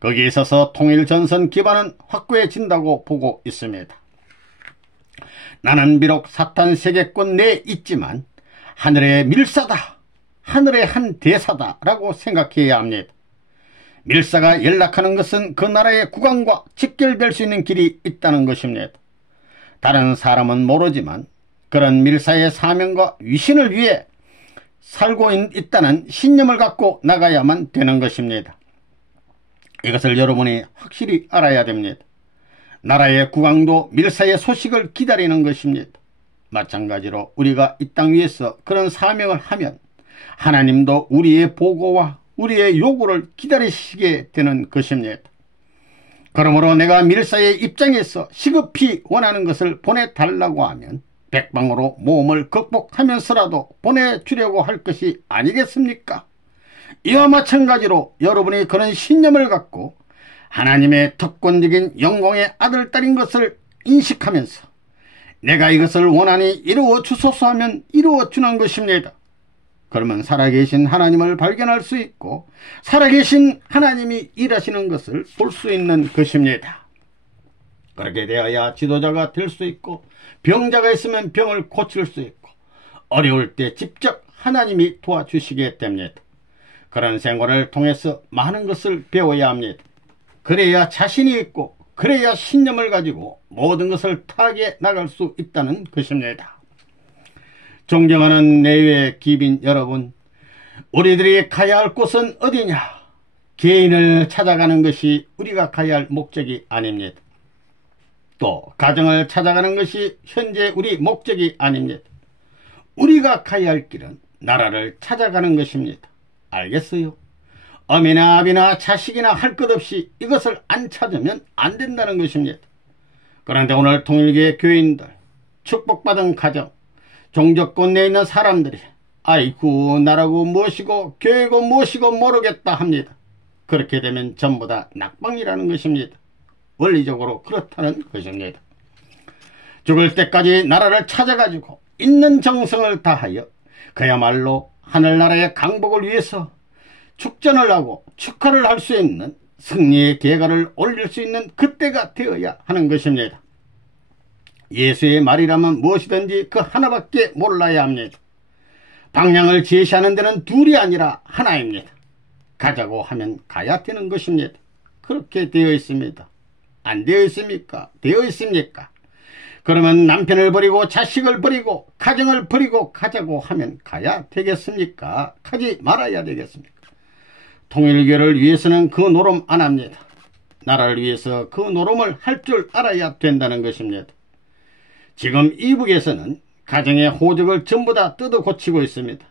거기에 있어서 통일전선 기반은 확고해진다고 보고 있습니다. 나는 비록 사탄 세계권 내에 있지만 하늘의 밀사다, 하늘의 한 대사다 라고 생각해야 합니다. 밀사가 연락하는 것은 그 나라의 국왕과 직결될 수 있는 길이 있다는 것입니다. 다른 사람은 모르지만 그런 밀사의 사명과 위신을 위해 살고 있다는 신념을 갖고 나가야만 되는 것입니다. 이것을 여러분이 확실히 알아야 됩니다. 나라의 국왕도 밀사의 소식을 기다리는 것입니다. 마찬가지로 우리가 이 땅 위에서 그런 사명을 하면 하나님도 우리의 보고와 우리의 요구를 기다리시게 되는 것입니다. 그러므로 내가 밀사의 입장에서 시급히 원하는 것을 보내달라고 하면 백방으로 모험을 극복하면서라도 보내주려고 할 것이 아니겠습니까? 이와 마찬가지로 여러분이 그런 신념을 갖고 하나님의 특권적인 영광의 아들, 딸인 것을 인식하면서 내가 이것을 원하니 이루어 주소서 하면 이루어 주는 것입니다. 그러면 살아계신 하나님을 발견할 수 있고 살아계신 하나님이 일하시는 것을 볼 수 있는 것입니다. 그렇게 되어야 지도자가 될 수 있고 병자가 있으면 병을 고칠 수 있고 어려울 때 직접 하나님이 도와주시게 됩니다. 그런 생활을 통해서 많은 것을 배워야 합니다. 그래야 자신이 있고 그래야 신념을 가지고 모든 것을 타게 나갈 수 있다는 것입니다. 존경하는 내외 기빈 여러분, 우리들이 가야 할 곳은 어디냐? 개인을 찾아가는 것이 우리가 가야 할 목적이 아닙니다. 또 가정을 찾아가는 것이 현재 우리 목적이 아닙니다. 우리가 가야 할 길은 나라를 찾아가는 것입니다. 알겠어요? 어미나 아비나 자식이나 할 것 없이 이것을 안 찾으면 안 된다는 것입니다. 그런데 오늘 통일교회 교인들, 축복받은 가정, 종족권 내에 있는 사람들이 아이고 나라고 무엇이고 교회고 무엇이고 모르겠다 합니다. 그렇게 되면 전부 다 낙방이라는 것입니다. 원리적으로 그렇다는 것입니다. 죽을 때까지 나라를 찾아가지고 있는 정성을 다하여 그야말로 하늘나라의 강복을 위해서 축전을 하고 축하를 할 수 있는 승리의 계가를 올릴 수 있는 그때가 되어야 하는 것입니다. 예수의 말이라면 무엇이든지 그 하나밖에 몰라야 합니다. 방향을 제시하는 데는 둘이 아니라 하나입니다. 가자고 하면 가야 되는 것입니다. 그렇게 되어 있습니다. 안 되어 있습니까? 되어 있습니까? 그러면 남편을 버리고 자식을 버리고 가정을 버리고 가자고 하면 가야 되겠습니까? 가지 말아야 되겠습니까? 통일교를 위해서는 그 노름 안 합니다. 나라를 위해서 그 노름을 할 줄 알아야 된다는 것입니다. 지금 이북에서는 가정의 호적을 전부 다 뜯어 고치고 있습니다.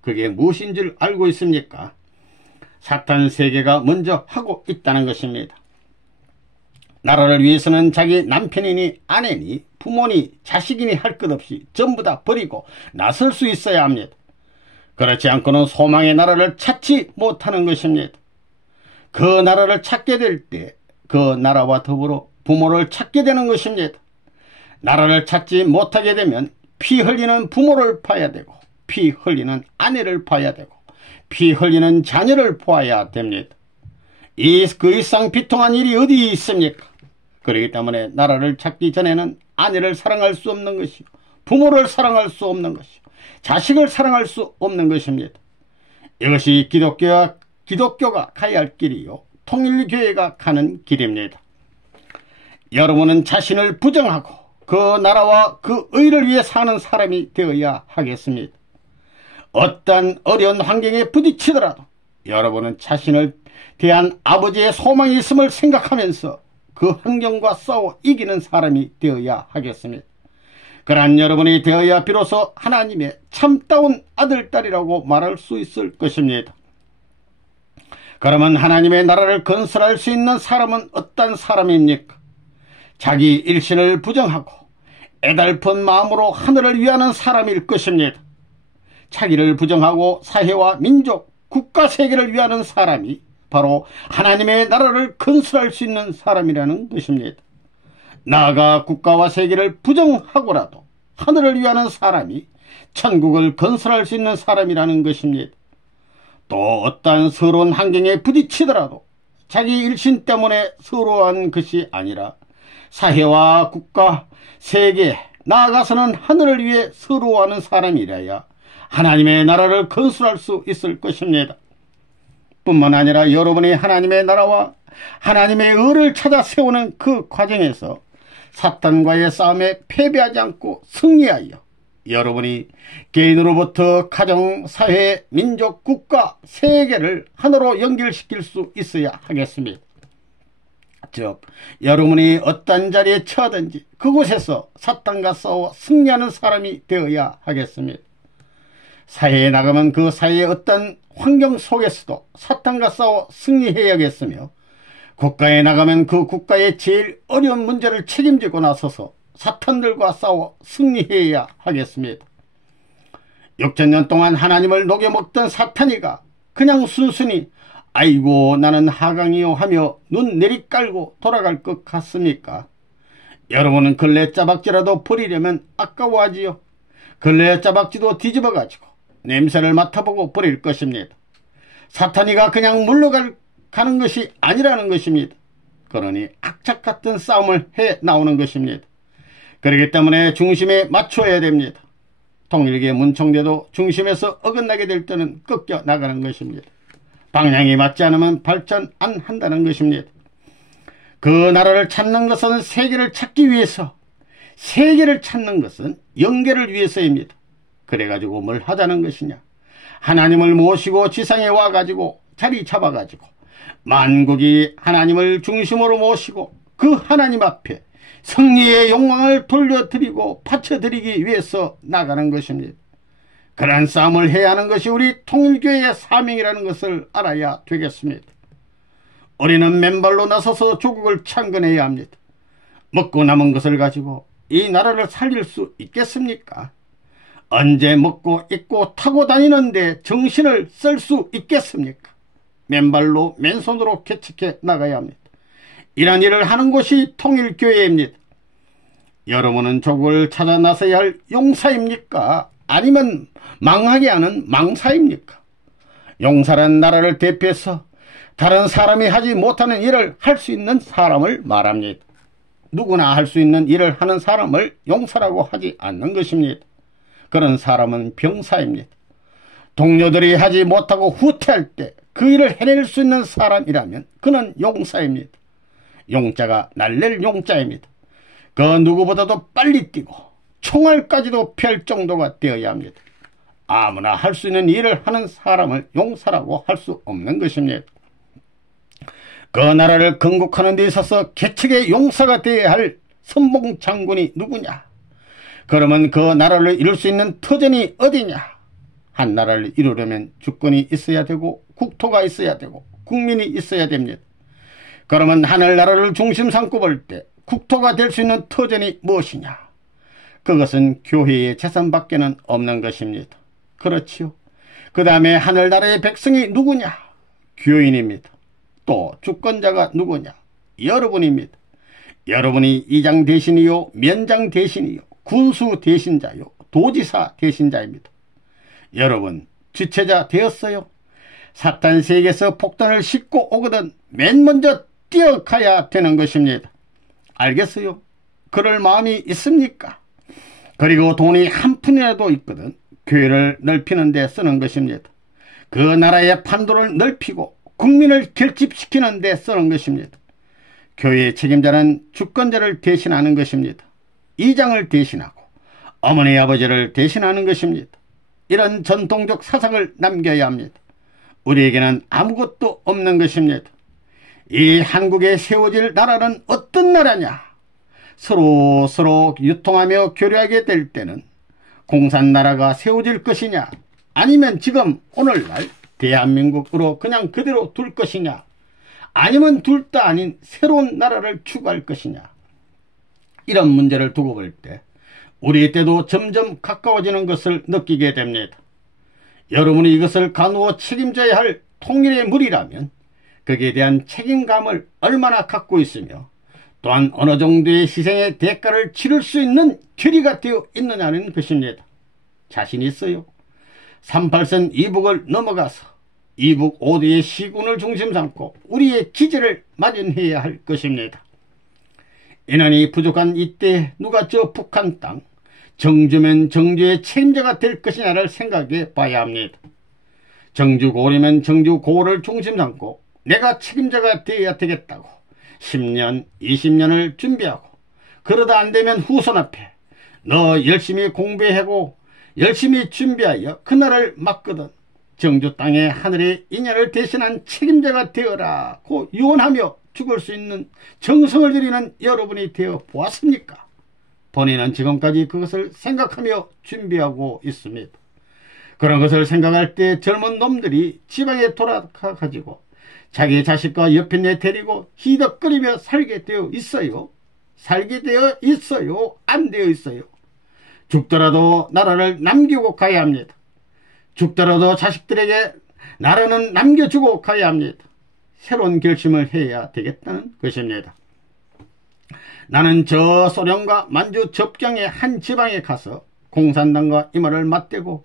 그게 무엇인 줄 알고 있습니까? 사탄 세계가 먼저 하고 있다는 것입니다. 나라를 위해서는 자기 남편이니 아내니 부모니 자식이니 할 것 없이 전부 다 버리고 나설 수 있어야 합니다. 그렇지 않고는 소망의 나라를 찾지 못하는 것입니다. 그 나라를 찾게 될 때 그 나라와 더불어 부모를 찾게 되는 것입니다. 나라를 찾지 못하게 되면 피 흘리는 부모를 봐야 되고 피 흘리는 아내를 봐야 되고 피 흘리는 자녀를 보아야 됩니다. 그 이상 비통한 일이 어디 있습니까? 그렇기 때문에 나라를 찾기 전에는 아내를 사랑할 수 없는 것이요 부모를 사랑할 수 없는 것이요 자식을 사랑할 수 없는 것입니다. 이것이 기독교가 가야 할 길이요 통일교회가 가는 길입니다. 여러분은 자신을 부정하고 그 나라와 그 의를 위해 사는 사람이 되어야 하겠습니다. 어떤 어려운 환경에 부딪히더라도 여러분은 자신을 대한 아버지의 소망이 있음을 생각하면서 그 환경과 싸워 이기는 사람이 되어야 하겠습니다. 그러한 여러분이 되어야 비로소 하나님의 참다운 아들, 딸이라고 말할 수 있을 것입니다. 그러면 하나님의 나라를 건설할 수 있는 사람은 어떤 사람입니까? 자기 일신을 부정하고 애달픈 마음으로 하늘을 위하는 사람일 것입니다. 자기를 부정하고 사회와 민족, 국가 세계를 위하는 사람이 바로 하나님의 나라를 건설할 수 있는 사람이라는 것입니다. 나아가 국가와 세계를 부정하고라도 하늘을 위하는 사람이 천국을 건설할 수 있는 사람이라는 것입니다. 또 어떠한 서러운 환경에 부딪히더라도 자기 일신 때문에 서러워한 것이 아니라 사회와 국가, 세계, 나아가서는 하늘을 위해 서러워하는 사람이라야 하나님의 나라를 건설할 수 있을 것입니다. 뿐만 아니라 여러분이 하나님의 나라와 하나님의 의를 찾아 세우는 그 과정에서 사탄과의 싸움에 패배하지 않고 승리하여 여러분이 개인으로부터 가정, 사회, 민족, 국가, 세계를 하나로 연결시킬 수 있어야 하겠습니다. 즉 여러분이 어떤 자리에 처하든지 그곳에서 사탄과 싸워 승리하는 사람이 되어야 하겠습니다. 사회에 나가면 그 사회의 어떤 환경 속에서도 사탄과 싸워 승리해야겠으며, 국가에 나가면 그 국가의 제일 어려운 문제를 책임지고 나서서 사탄들과 싸워 승리해야 하겠습니다. 6,000년 동안 하나님을 녹여먹던 사탄이가 그냥 순순히 아이고 나는 하강이요 하며 눈 내리깔고 돌아갈 것 같습니까? 여러분은 걸레 짜박지라도 버리려면 아까워하지요. 걸레 짜박지도 뒤집어가지고 냄새를 맡아보고 버릴 것입니다. 사탄이가 그냥 물러가는 것이 아니라는 것입니다. 그러니 악착 같은 싸움을 해 나오는 것입니다. 그렇기 때문에 중심에 맞춰야 됩니다. 통일계 문청대도 중심에서 어긋나게 될 때는 꺾여 나가는 것입니다. 방향이 맞지 않으면 발전 안 한다는 것입니다. 그 나라를 찾는 것은 세계를 찾기 위해서, 세계를 찾는 것은 영계를 위해서입니다. 그래가지고 뭘 하자는 것이냐? 하나님을 모시고 지상에 와가지고 자리 잡아가지고 만국이 하나님을 중심으로 모시고 그 하나님 앞에 승리의 영광을 돌려드리고 바쳐드리기 위해서 나가는 것입니다. 그러한 싸움을 해야 하는 것이 우리 통일교회의 사명이라는 것을 알아야 되겠습니다. 우리는 맨발로 나서서 조국을 창건해야 합니다. 먹고 남은 것을 가지고 이 나라를 살릴 수 있겠습니까? 언제 먹고 입고 타고 다니는데 정신을 쓸 수 있겠습니까? 맨발로 맨손으로 개척해 나가야 합니다. 이런 일을 하는 곳이 통일교회입니다. 여러분은 조국을 찾아 나서야 할 용사입니까? 아니면 망하게 하는 망사입니까? 용사란 나라를 대표해서 다른 사람이 하지 못하는 일을 할 수 있는 사람을 말합니다. 누구나 할 수 있는 일을 하는 사람을 용사라고 하지 않는 것입니다. 그런 사람은 병사입니다. 동료들이 하지 못하고 후퇴할 때 그 일을 해낼 수 있는 사람이라면 그는 용사입니다. 용자가 날릴 용자입니다. 그 누구보다도 빨리 뛰고 총알까지도 펼 정도가 되어야 합니다. 아무나 할 수 있는 일을 하는 사람을 용사라고 할 수 없는 것입니다. 그 나라를 건국하는 데 있어서 개척의 용사가 되어야 할 선봉 장군이 누구냐? 그러면 그 나라를 이룰 수 있는 터전이 어디냐? 한 나라를 이루려면 주권이 있어야 되고 국토가 있어야 되고 국민이 있어야 됩니다. 그러면 하늘나라를 중심 삼고 볼 때 국토가 될 수 있는 터전이 무엇이냐? 그것은 교회의 재산밖에는 없는 것입니다. 그렇지요. 그 다음에 하늘나라의 백성이 누구냐? 교인입니다. 또 주권자가 누구냐? 여러분입니다. 여러분이 이장 대신이요, 면장 대신이요, 군수 대신자요, 도지사 대신자입니다. 여러분 주체자 되었어요. 사탄 세계에서 폭탄을 싣고 오거든 맨 먼저 뛰어가야 되는 것입니다. 알겠어요? 그럴 마음이 있습니까? 그리고 돈이 한 푼이라도 있거든 교회를 넓히는 데 쓰는 것입니다. 그 나라의 판도를 넓히고 국민을 결집시키는 데 쓰는 것입니다. 교회의 책임자는 주권자를 대신하는 것입니다. 이장을 대신하고 어머니 아버지를 대신하는 것입니다. 이런 전통적 사상을 남겨야 합니다. 우리에게는 아무것도 없는 것입니다. 이 한국에 세워질 나라는 어떤 나라냐? 서로 유통하며 교류하게 될 때는 공산나라가 세워질 것이냐? 아니면 지금 오늘날 대한민국으로 그냥 그대로 둘 것이냐, 아니면 둘 다 아닌 새로운 나라를 추구할 것이냐. 이런 문제를 두고 볼 때 우리 때도 점점 가까워지는 것을 느끼게 됩니다. 여러분이 이것을 가누어 책임져야 할 통일의 물이라면 거기에 대한 책임감을 얼마나 갖고 있으며 또한 어느 정도의 희생의 대가를 치를 수 있는 결의가 되어 있느냐는 것입니다. 자신 있어요. 38선 이북을 넘어가서 이북 5대의 시군을 중심 삼고 우리의 기제를 마련해야 할 것입니다. 인원이 부족한 이때 누가 저 북한 땅 정주면 정주의 책임자가 될 것이냐를 생각해 봐야 합니다. 정주고려면 정주고를 중심 삼고 내가 책임자가 되어야 되겠다고 10년, 20년을 준비하고 그러다 안되면 후손 앞에 너 열심히 공부하고 열심히 준비하여 그날을 막거든 정주 땅의 하늘의 인연을 대신한 책임자가 되어라고 유언하며 죽을 수 있는 정성을 들이는 여러분이 되어 보았습니까? 본인은 지금까지 그것을 생각하며 준비하고 있습니다. 그런 것을 생각할 때 젊은 놈들이 지방에 돌아가가지고 자기 자식과 옆편에 데리고 희덕거리며 살게 되어 있어요. 살게 되어 있어요. 안 되어 있어요. 죽더라도 나라를 남기고 가야 합니다. 죽더라도 자식들에게 나라는 남겨주고 가야 합니다. 새로운 결심을 해야 되겠다는 것입니다. 나는 저 소련과 만주 접경의 한 지방에 가서 공산당과 이마를 맞대고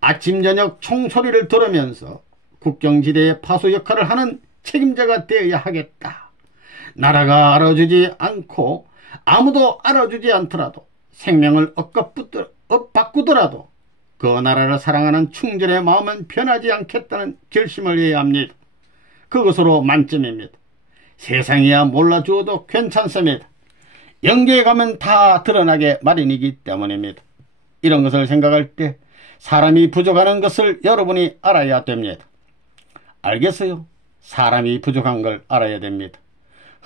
아침 저녁 총소리를 들으면서 국경지대의 파수 역할을 하는 책임자가 되어야 하겠다. 나라가 알아주지 않고 아무도 알아주지 않더라도 생명을 바꾸더라도 그 나라를 사랑하는 충전의 마음은 변하지 않겠다는 결심을 해야 합니다. 그것으로 만점입니다. 세상이야 몰라주어도 괜찮습니다. 영계에 가면 다 드러나게 마련이기 때문입니다. 이런 것을 생각할 때 사람이 부족하는 것을 여러분이 알아야 됩니다. 알겠어요? 사람이 부족한 걸 알아야 됩니다.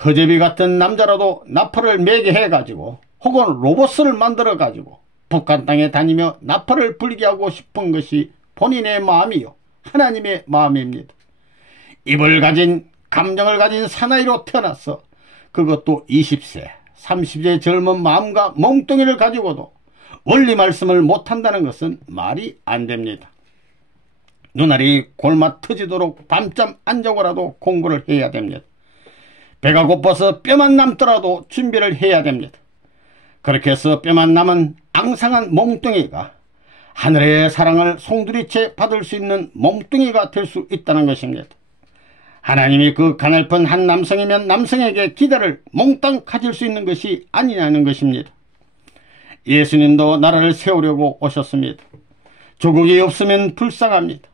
허재비 같은 남자라도 나팔을 매게 해가지고 혹은 로봇을 만들어가지고 북한 땅에 다니며 나팔을 불게 하고 싶은 것이 본인의 마음이요 하나님의 마음입니다. 입을 가진 감정을 가진 사나이로 태어나서 그것도 20세 30세 젊은 마음과 몽뚱이를 가지고도 원리 말씀을 못한다는 것은 말이 안 됩니다. 눈알이 골마 터지도록 밤잠 안 자고라도 공부를 해야 됩니다. 배가 고파서 뼈만 남더라도 준비를 해야 됩니다. 그렇게 해서 뼈만 남은 앙상한 몽뚱이가 하늘의 사랑을 송두리째 받을 수 있는 몽뚱이가 될 수 있다는 것입니다. 하나님이 그 가냘픈 한 남성이면 남성에게 기대를 몽땅 가질 수 있는 것이 아니냐는 것입니다. 예수님도 나라를 세우려고 오셨습니다. 조국이 없으면 불쌍합니다.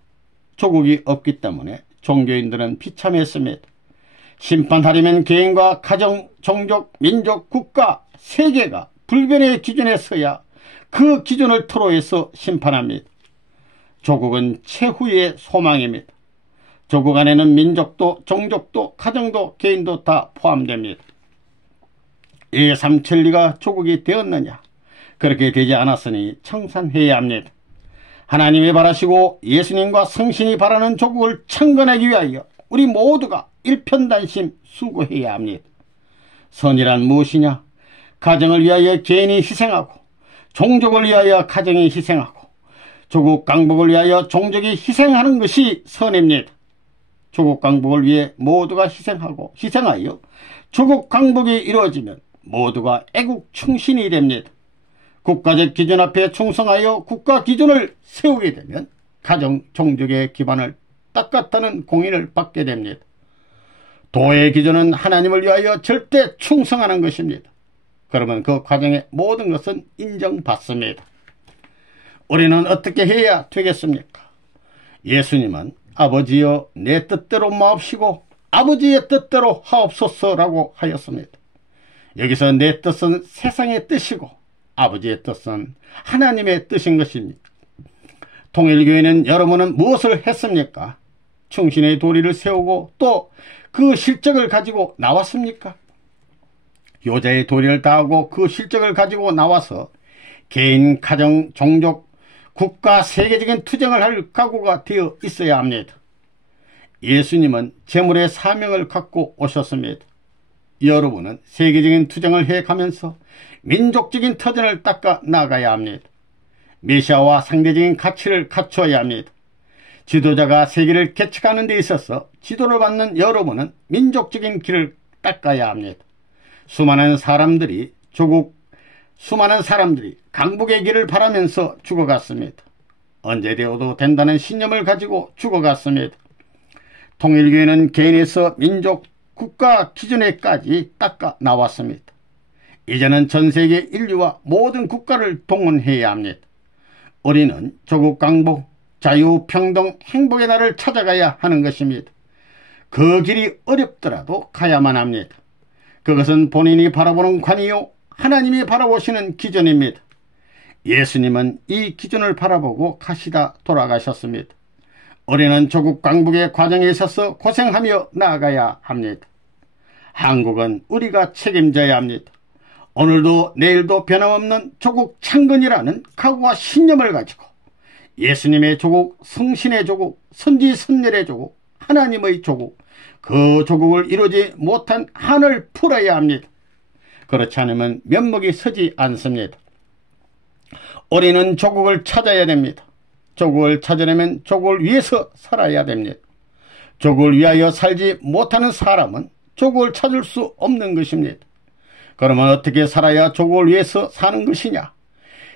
조국이 없기 때문에 종교인들은 비참했습니다. 심판하려면 개인과 가정, 종족, 민족, 국가, 세계가 불변의 기준에 서야 그 기준을 토로해서 심판합니다. 조국은 최후의 소망입니다. 조국 안에는 민족도, 종족도, 가정도, 개인도 다 포함됩니다. 이 삼천리가 조국이 되었느냐? 그렇게 되지 않았으니 청산해야 합니다. 하나님이 바라시고 예수님과 성신이 바라는 조국을 창건하기 위하여 우리 모두가 일편단심 수고해야 합니다. 선이란 무엇이냐? 가정을 위하여 개인이 희생하고 종족을 위하여 가정이 희생하고 조국 강복을 위하여 종족이 희생하는 것이 선입니다. 조국 강복을 위해 모두가 희생하여 조국 강복이 이루어지면 모두가 애국 충신이 됩니다. 국가적 기준 앞에 충성하여 국가 기준을 세우게 되면 가정, 종족의 기반을 닦았다는 공인을 받게 됩니다. 도의 기준은 하나님을 위하여 절대 충성하는 것입니다. 그러면 그 과정의 모든 것은 인정받습니다. 우리는 어떻게 해야 되겠습니까? 예수님은 아버지여 내 뜻대로 마옵시고 아버지의 뜻대로 하옵소서라고 하였습니다. 여기서 내 뜻은 세상의 뜻이고 아버지의 뜻은 하나님의 뜻인 것입니다. 통일교회는 여러분은 무엇을 했습니까? 충신의 도리를 세우고 또 그 실적을 가지고 나왔습니까? 요자의 도리를 다하고 그 실적을 가지고 나와서 개인, 가정, 종족, 국가, 세계적인 투쟁을 할 각오가 되어 있어야 합니다. 예수님은 재물의 사명을 갖고 오셨습니다. 여러분은 세계적인 투쟁을 해가면서 민족적인 터전을 닦아 나가야 합니다. 메시아와 상대적인 가치를 갖춰야 합니다. 지도자가 세계를 개척하는 데 있어서 지도를 받는 여러분은 민족적인 길을 닦아야 합니다. 수많은 사람들이 강북의 길을 바라면서 죽어갔습니다. 언제 되어도 된다는 신념을 가지고 죽어갔습니다. 통일교회는 개인에서 민족, 국가 기준에까지 닦아 나왔습니다. 이제는 전세계 인류와 모든 국가를 동원해야 합니다. 우리는 조국 강복, 자유, 평등, 행복의 날을 찾아가야 하는 것입니다. 그 길이 어렵더라도 가야만 합니다. 그것은 본인이 바라보는 관이요 하나님이 바라보시는 기준입니다. 예수님은 이 기준을 바라보고 가시다 돌아가셨습니다. 우리는 조국 강북의 과정에 있어서 고생하며 나아가야 합니다. 한국은 우리가 책임져야 합니다. 오늘도 내일도 변함없는 조국 창건이라는 각오와 신념을 가지고 예수님의 조국, 성신의 조국, 선지선열의 조국, 하나님의 조국, 그 조국을 이루지 못한 한을 풀어야 합니다. 그렇지 않으면 면목이 서지 않습니다. 우리는 조국을 찾아야 됩니다. 조국을 찾으려면 조국을 위해서 살아야 됩니다. 조국을 위하여 살지 못하는 사람은 조국을 찾을 수 없는 것입니다. 그러면 어떻게 살아야 조국을 위해서 사는 것이냐?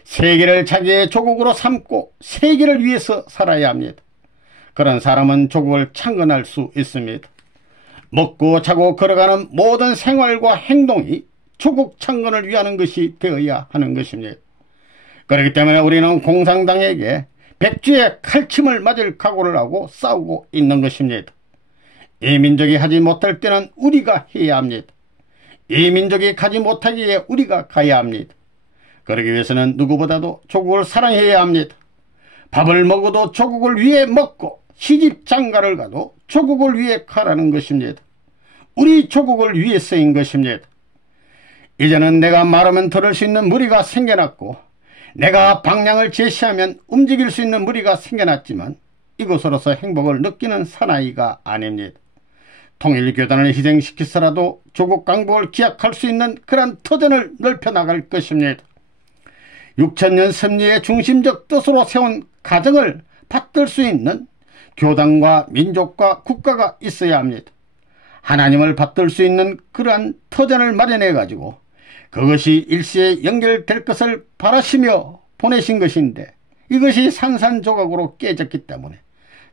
세계를 자기의 조국으로 삼고 세계를 위해서 살아야 합니다. 그런 사람은 조국을 창건할 수 있습니다. 먹고 자고 걸어가는 모든 생활과 행동이 조국 창건을 위하는 것이 되어야 하는 것입니다. 그렇기 때문에 우리는 공산당에게 백주의 칼침을 맞을 각오를 하고 싸우고 있는 것입니다. 이 민족이 하지 못할 때는 우리가 해야 합니다. 이 민족이 가지 못하기에 우리가 가야 합니다. 그러기 위해서는 누구보다도 조국을 사랑해야 합니다. 밥을 먹어도 조국을 위해 먹고 시집 장가를 가도 조국을 위해 가라는 것입니다. 우리 조국을 위해서인 것입니다. 이제는 내가 말하면 들을 수 있는 무리가 생겨났고 내가 방향을 제시하면 움직일 수 있는 무리가 생겨났지만 이것으로서 행복을 느끼는 사나이가 아닙니다. 통일교단을 희생시키서라도 조국 강복을 기약할 수 있는 그런 터전을 넓혀나갈 것입니다. 6천년 섭리의 중심적 뜻으로 세운 가정을 받들 수 있는 교단과 민족과 국가가 있어야 합니다. 하나님을 받들 수 있는 그러한 터전을 마련해 가지고 그것이 일시에 연결될 것을 바라시며 보내신 것인데 이것이 산산조각으로 깨졌기 때문에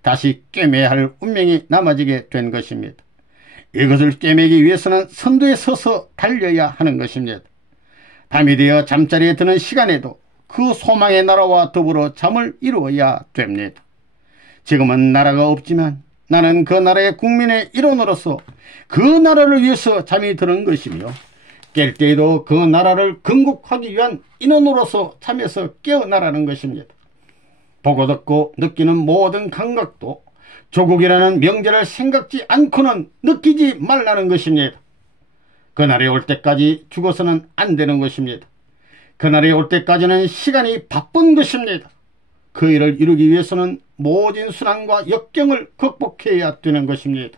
다시 꿰매야 할 운명이 남아지게 된 것입니다. 이것을 꿰매기 위해서는 선두에 서서 달려야 하는 것입니다. 밤이 되어 잠자리에 드는 시간에도 그 소망의 나라와 더불어 잠을 이루어야 됩니다. 지금은 나라가 없지만 나는 그 나라의 국민의 일원으로서 그 나라를 위해서 잠이 드는 것이며 깰 때에도 그 나라를 건국하기 위한 인원으로서 잠에서 깨어나라는 것입니다. 보고 듣고 느끼는 모든 감각도 조국이라는 명제를 생각지 않고는 느끼지 말라는 것입니다. 그날이 올 때까지 죽어서는 안 되는 것입니다. 그날이 올 때까지는 시간이 바쁜 것입니다. 그 일을 이루기 위해서는 모든 순환과 역경을 극복해야 되는 것입니다.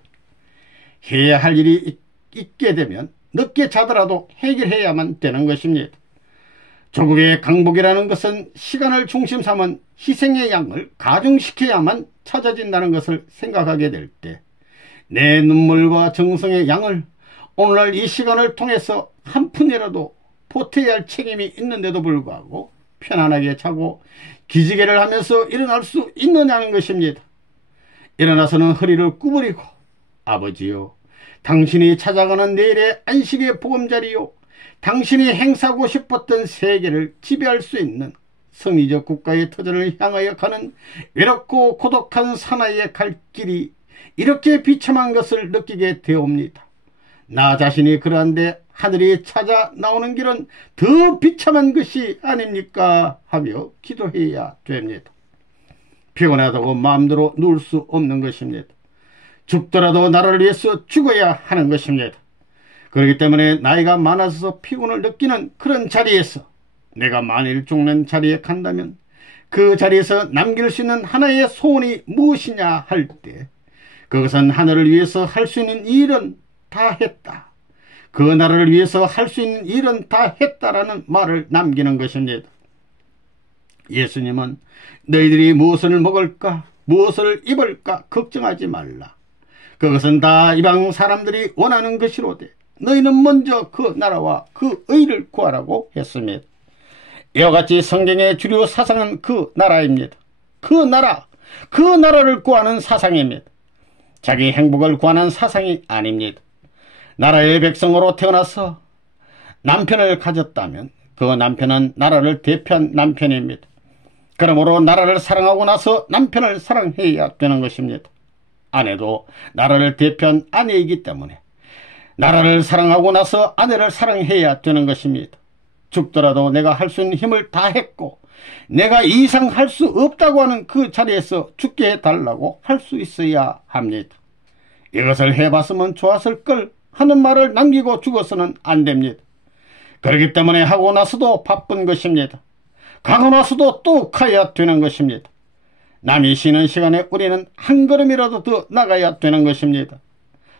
해야 할 일이 있게 되면 늦게 자더라도 해결해야만 되는 것입니다. 조국의 강복이라는 것은 시간을 중심 삼은 희생의 양을 가중시켜야만 찾아진다는 것을 생각하게 될 때 내 눈물과 정성의 양을 오늘날 이 시간을 통해서 한 푼이라도 보태야 할 책임이 있는데도 불구하고 편안하게 자고 기지개를 하면서 일어날 수 있느냐는 것입니다. 일어나서는 허리를 구부리고 아버지요, 당신이 찾아가는 내일의 안식의 보금자리요, 당신이 행사하고 싶었던 세계를 지배할 수 있는 성리적 국가의 터전을 향하여 가는 외롭고 고독한 사나이의 갈 길이 이렇게 비참한 것을 느끼게 되옵니다. 나 자신이 그러한데 하늘이 찾아 나오는 길은 더 비참한 것이 아닙니까? 하며 기도해야 됩니다. 피곤하다고 마음대로 누울 수 없는 것입니다. 죽더라도 나라를 위해서 죽어야 하는 것입니다. 그렇기 때문에 나이가 많아서 피곤을 느끼는 그런 자리에서 내가 만일 죽는 자리에 간다면 그 자리에서 남길 수 있는 하나의 소원이 무엇이냐 할 때 그것은 하늘을 위해서 할 수 있는 일은 다 했다. 그 나라를 위해서 할 수 있는 일은 다 했다라는 말을 남기는 것입니다. 예수님은 너희들이 무엇을 먹을까 무엇을 입을까 걱정하지 말라. 그것은 다 이방 사람들이 원하는 것이로되 너희는 먼저 그 나라와 그 의를 구하라고 했습니다. 이와 같이 성경의 주요 사상은 그 나라입니다. 그 나라를 구하는 사상입니다. 자기 행복을 구하는 사상이 아닙니다. 나라의 백성으로 태어나서 남편을 가졌다면 그 남편은 나라를 대표한 남편입니다. 그러므로 나라를 사랑하고 나서 남편을 사랑해야 되는 것입니다. 아내도 나라를 대표한 아내이기 때문에 나라를 사랑하고 나서 아내를 사랑해야 되는 것입니다. 죽더라도 내가 할 수 있는 힘을 다 했고 내가 이상 할 수 없다고 하는 그 자리에서 죽게 해달라고 할 수 있어야 합니다. 이것을 해봤으면 좋았을 걸 하는 말을 남기고 죽어서는 안 됩니다. 그렇기 때문에 하고 나서도 바쁜 것입니다. 가고 나서도 또 가야 되는 것입니다. 남이 쉬는 시간에 우리는 한 걸음이라도 더 나가야 되는 것입니다.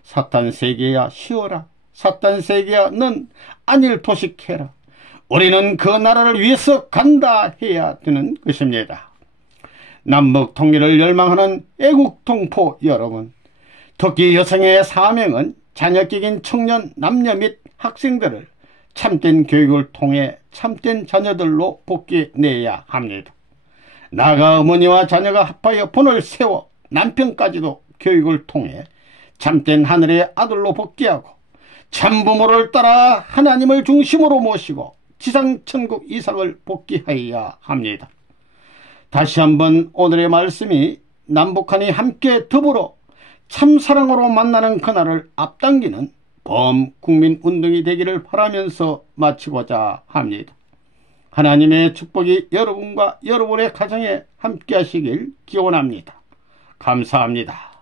사탄 세계야 쉬어라. 사탄 세계야 넌 안일 도식해라. 우리는 그 나라를 위해서 간다 해야 되는 것입니다. 남북 통일을 열망하는 애국 동포 여러분, 특히 여성의 사명은 자녀격인 청년 남녀 및 학생들을 참된 교육을 통해 참된 자녀들로 복귀내야 합니다. 나아가 어머니와 자녀가 합하여 본을 세워 남편까지도 교육을 통해 참된 하늘의 아들로 복귀하고 참부모를 따라 하나님을 중심으로 모시고 지상천국 이상을 복귀하여야 합니다. 다시 한번 오늘의 말씀이 남북한이 함께 더불어 참사랑으로 만나는 그날을 앞당기는 범국민운동이 되기를 바라면서 마치고자 합니다. 하나님의 축복이 여러분과 여러분의 가정에 함께 하시길 기원합니다. 감사합니다.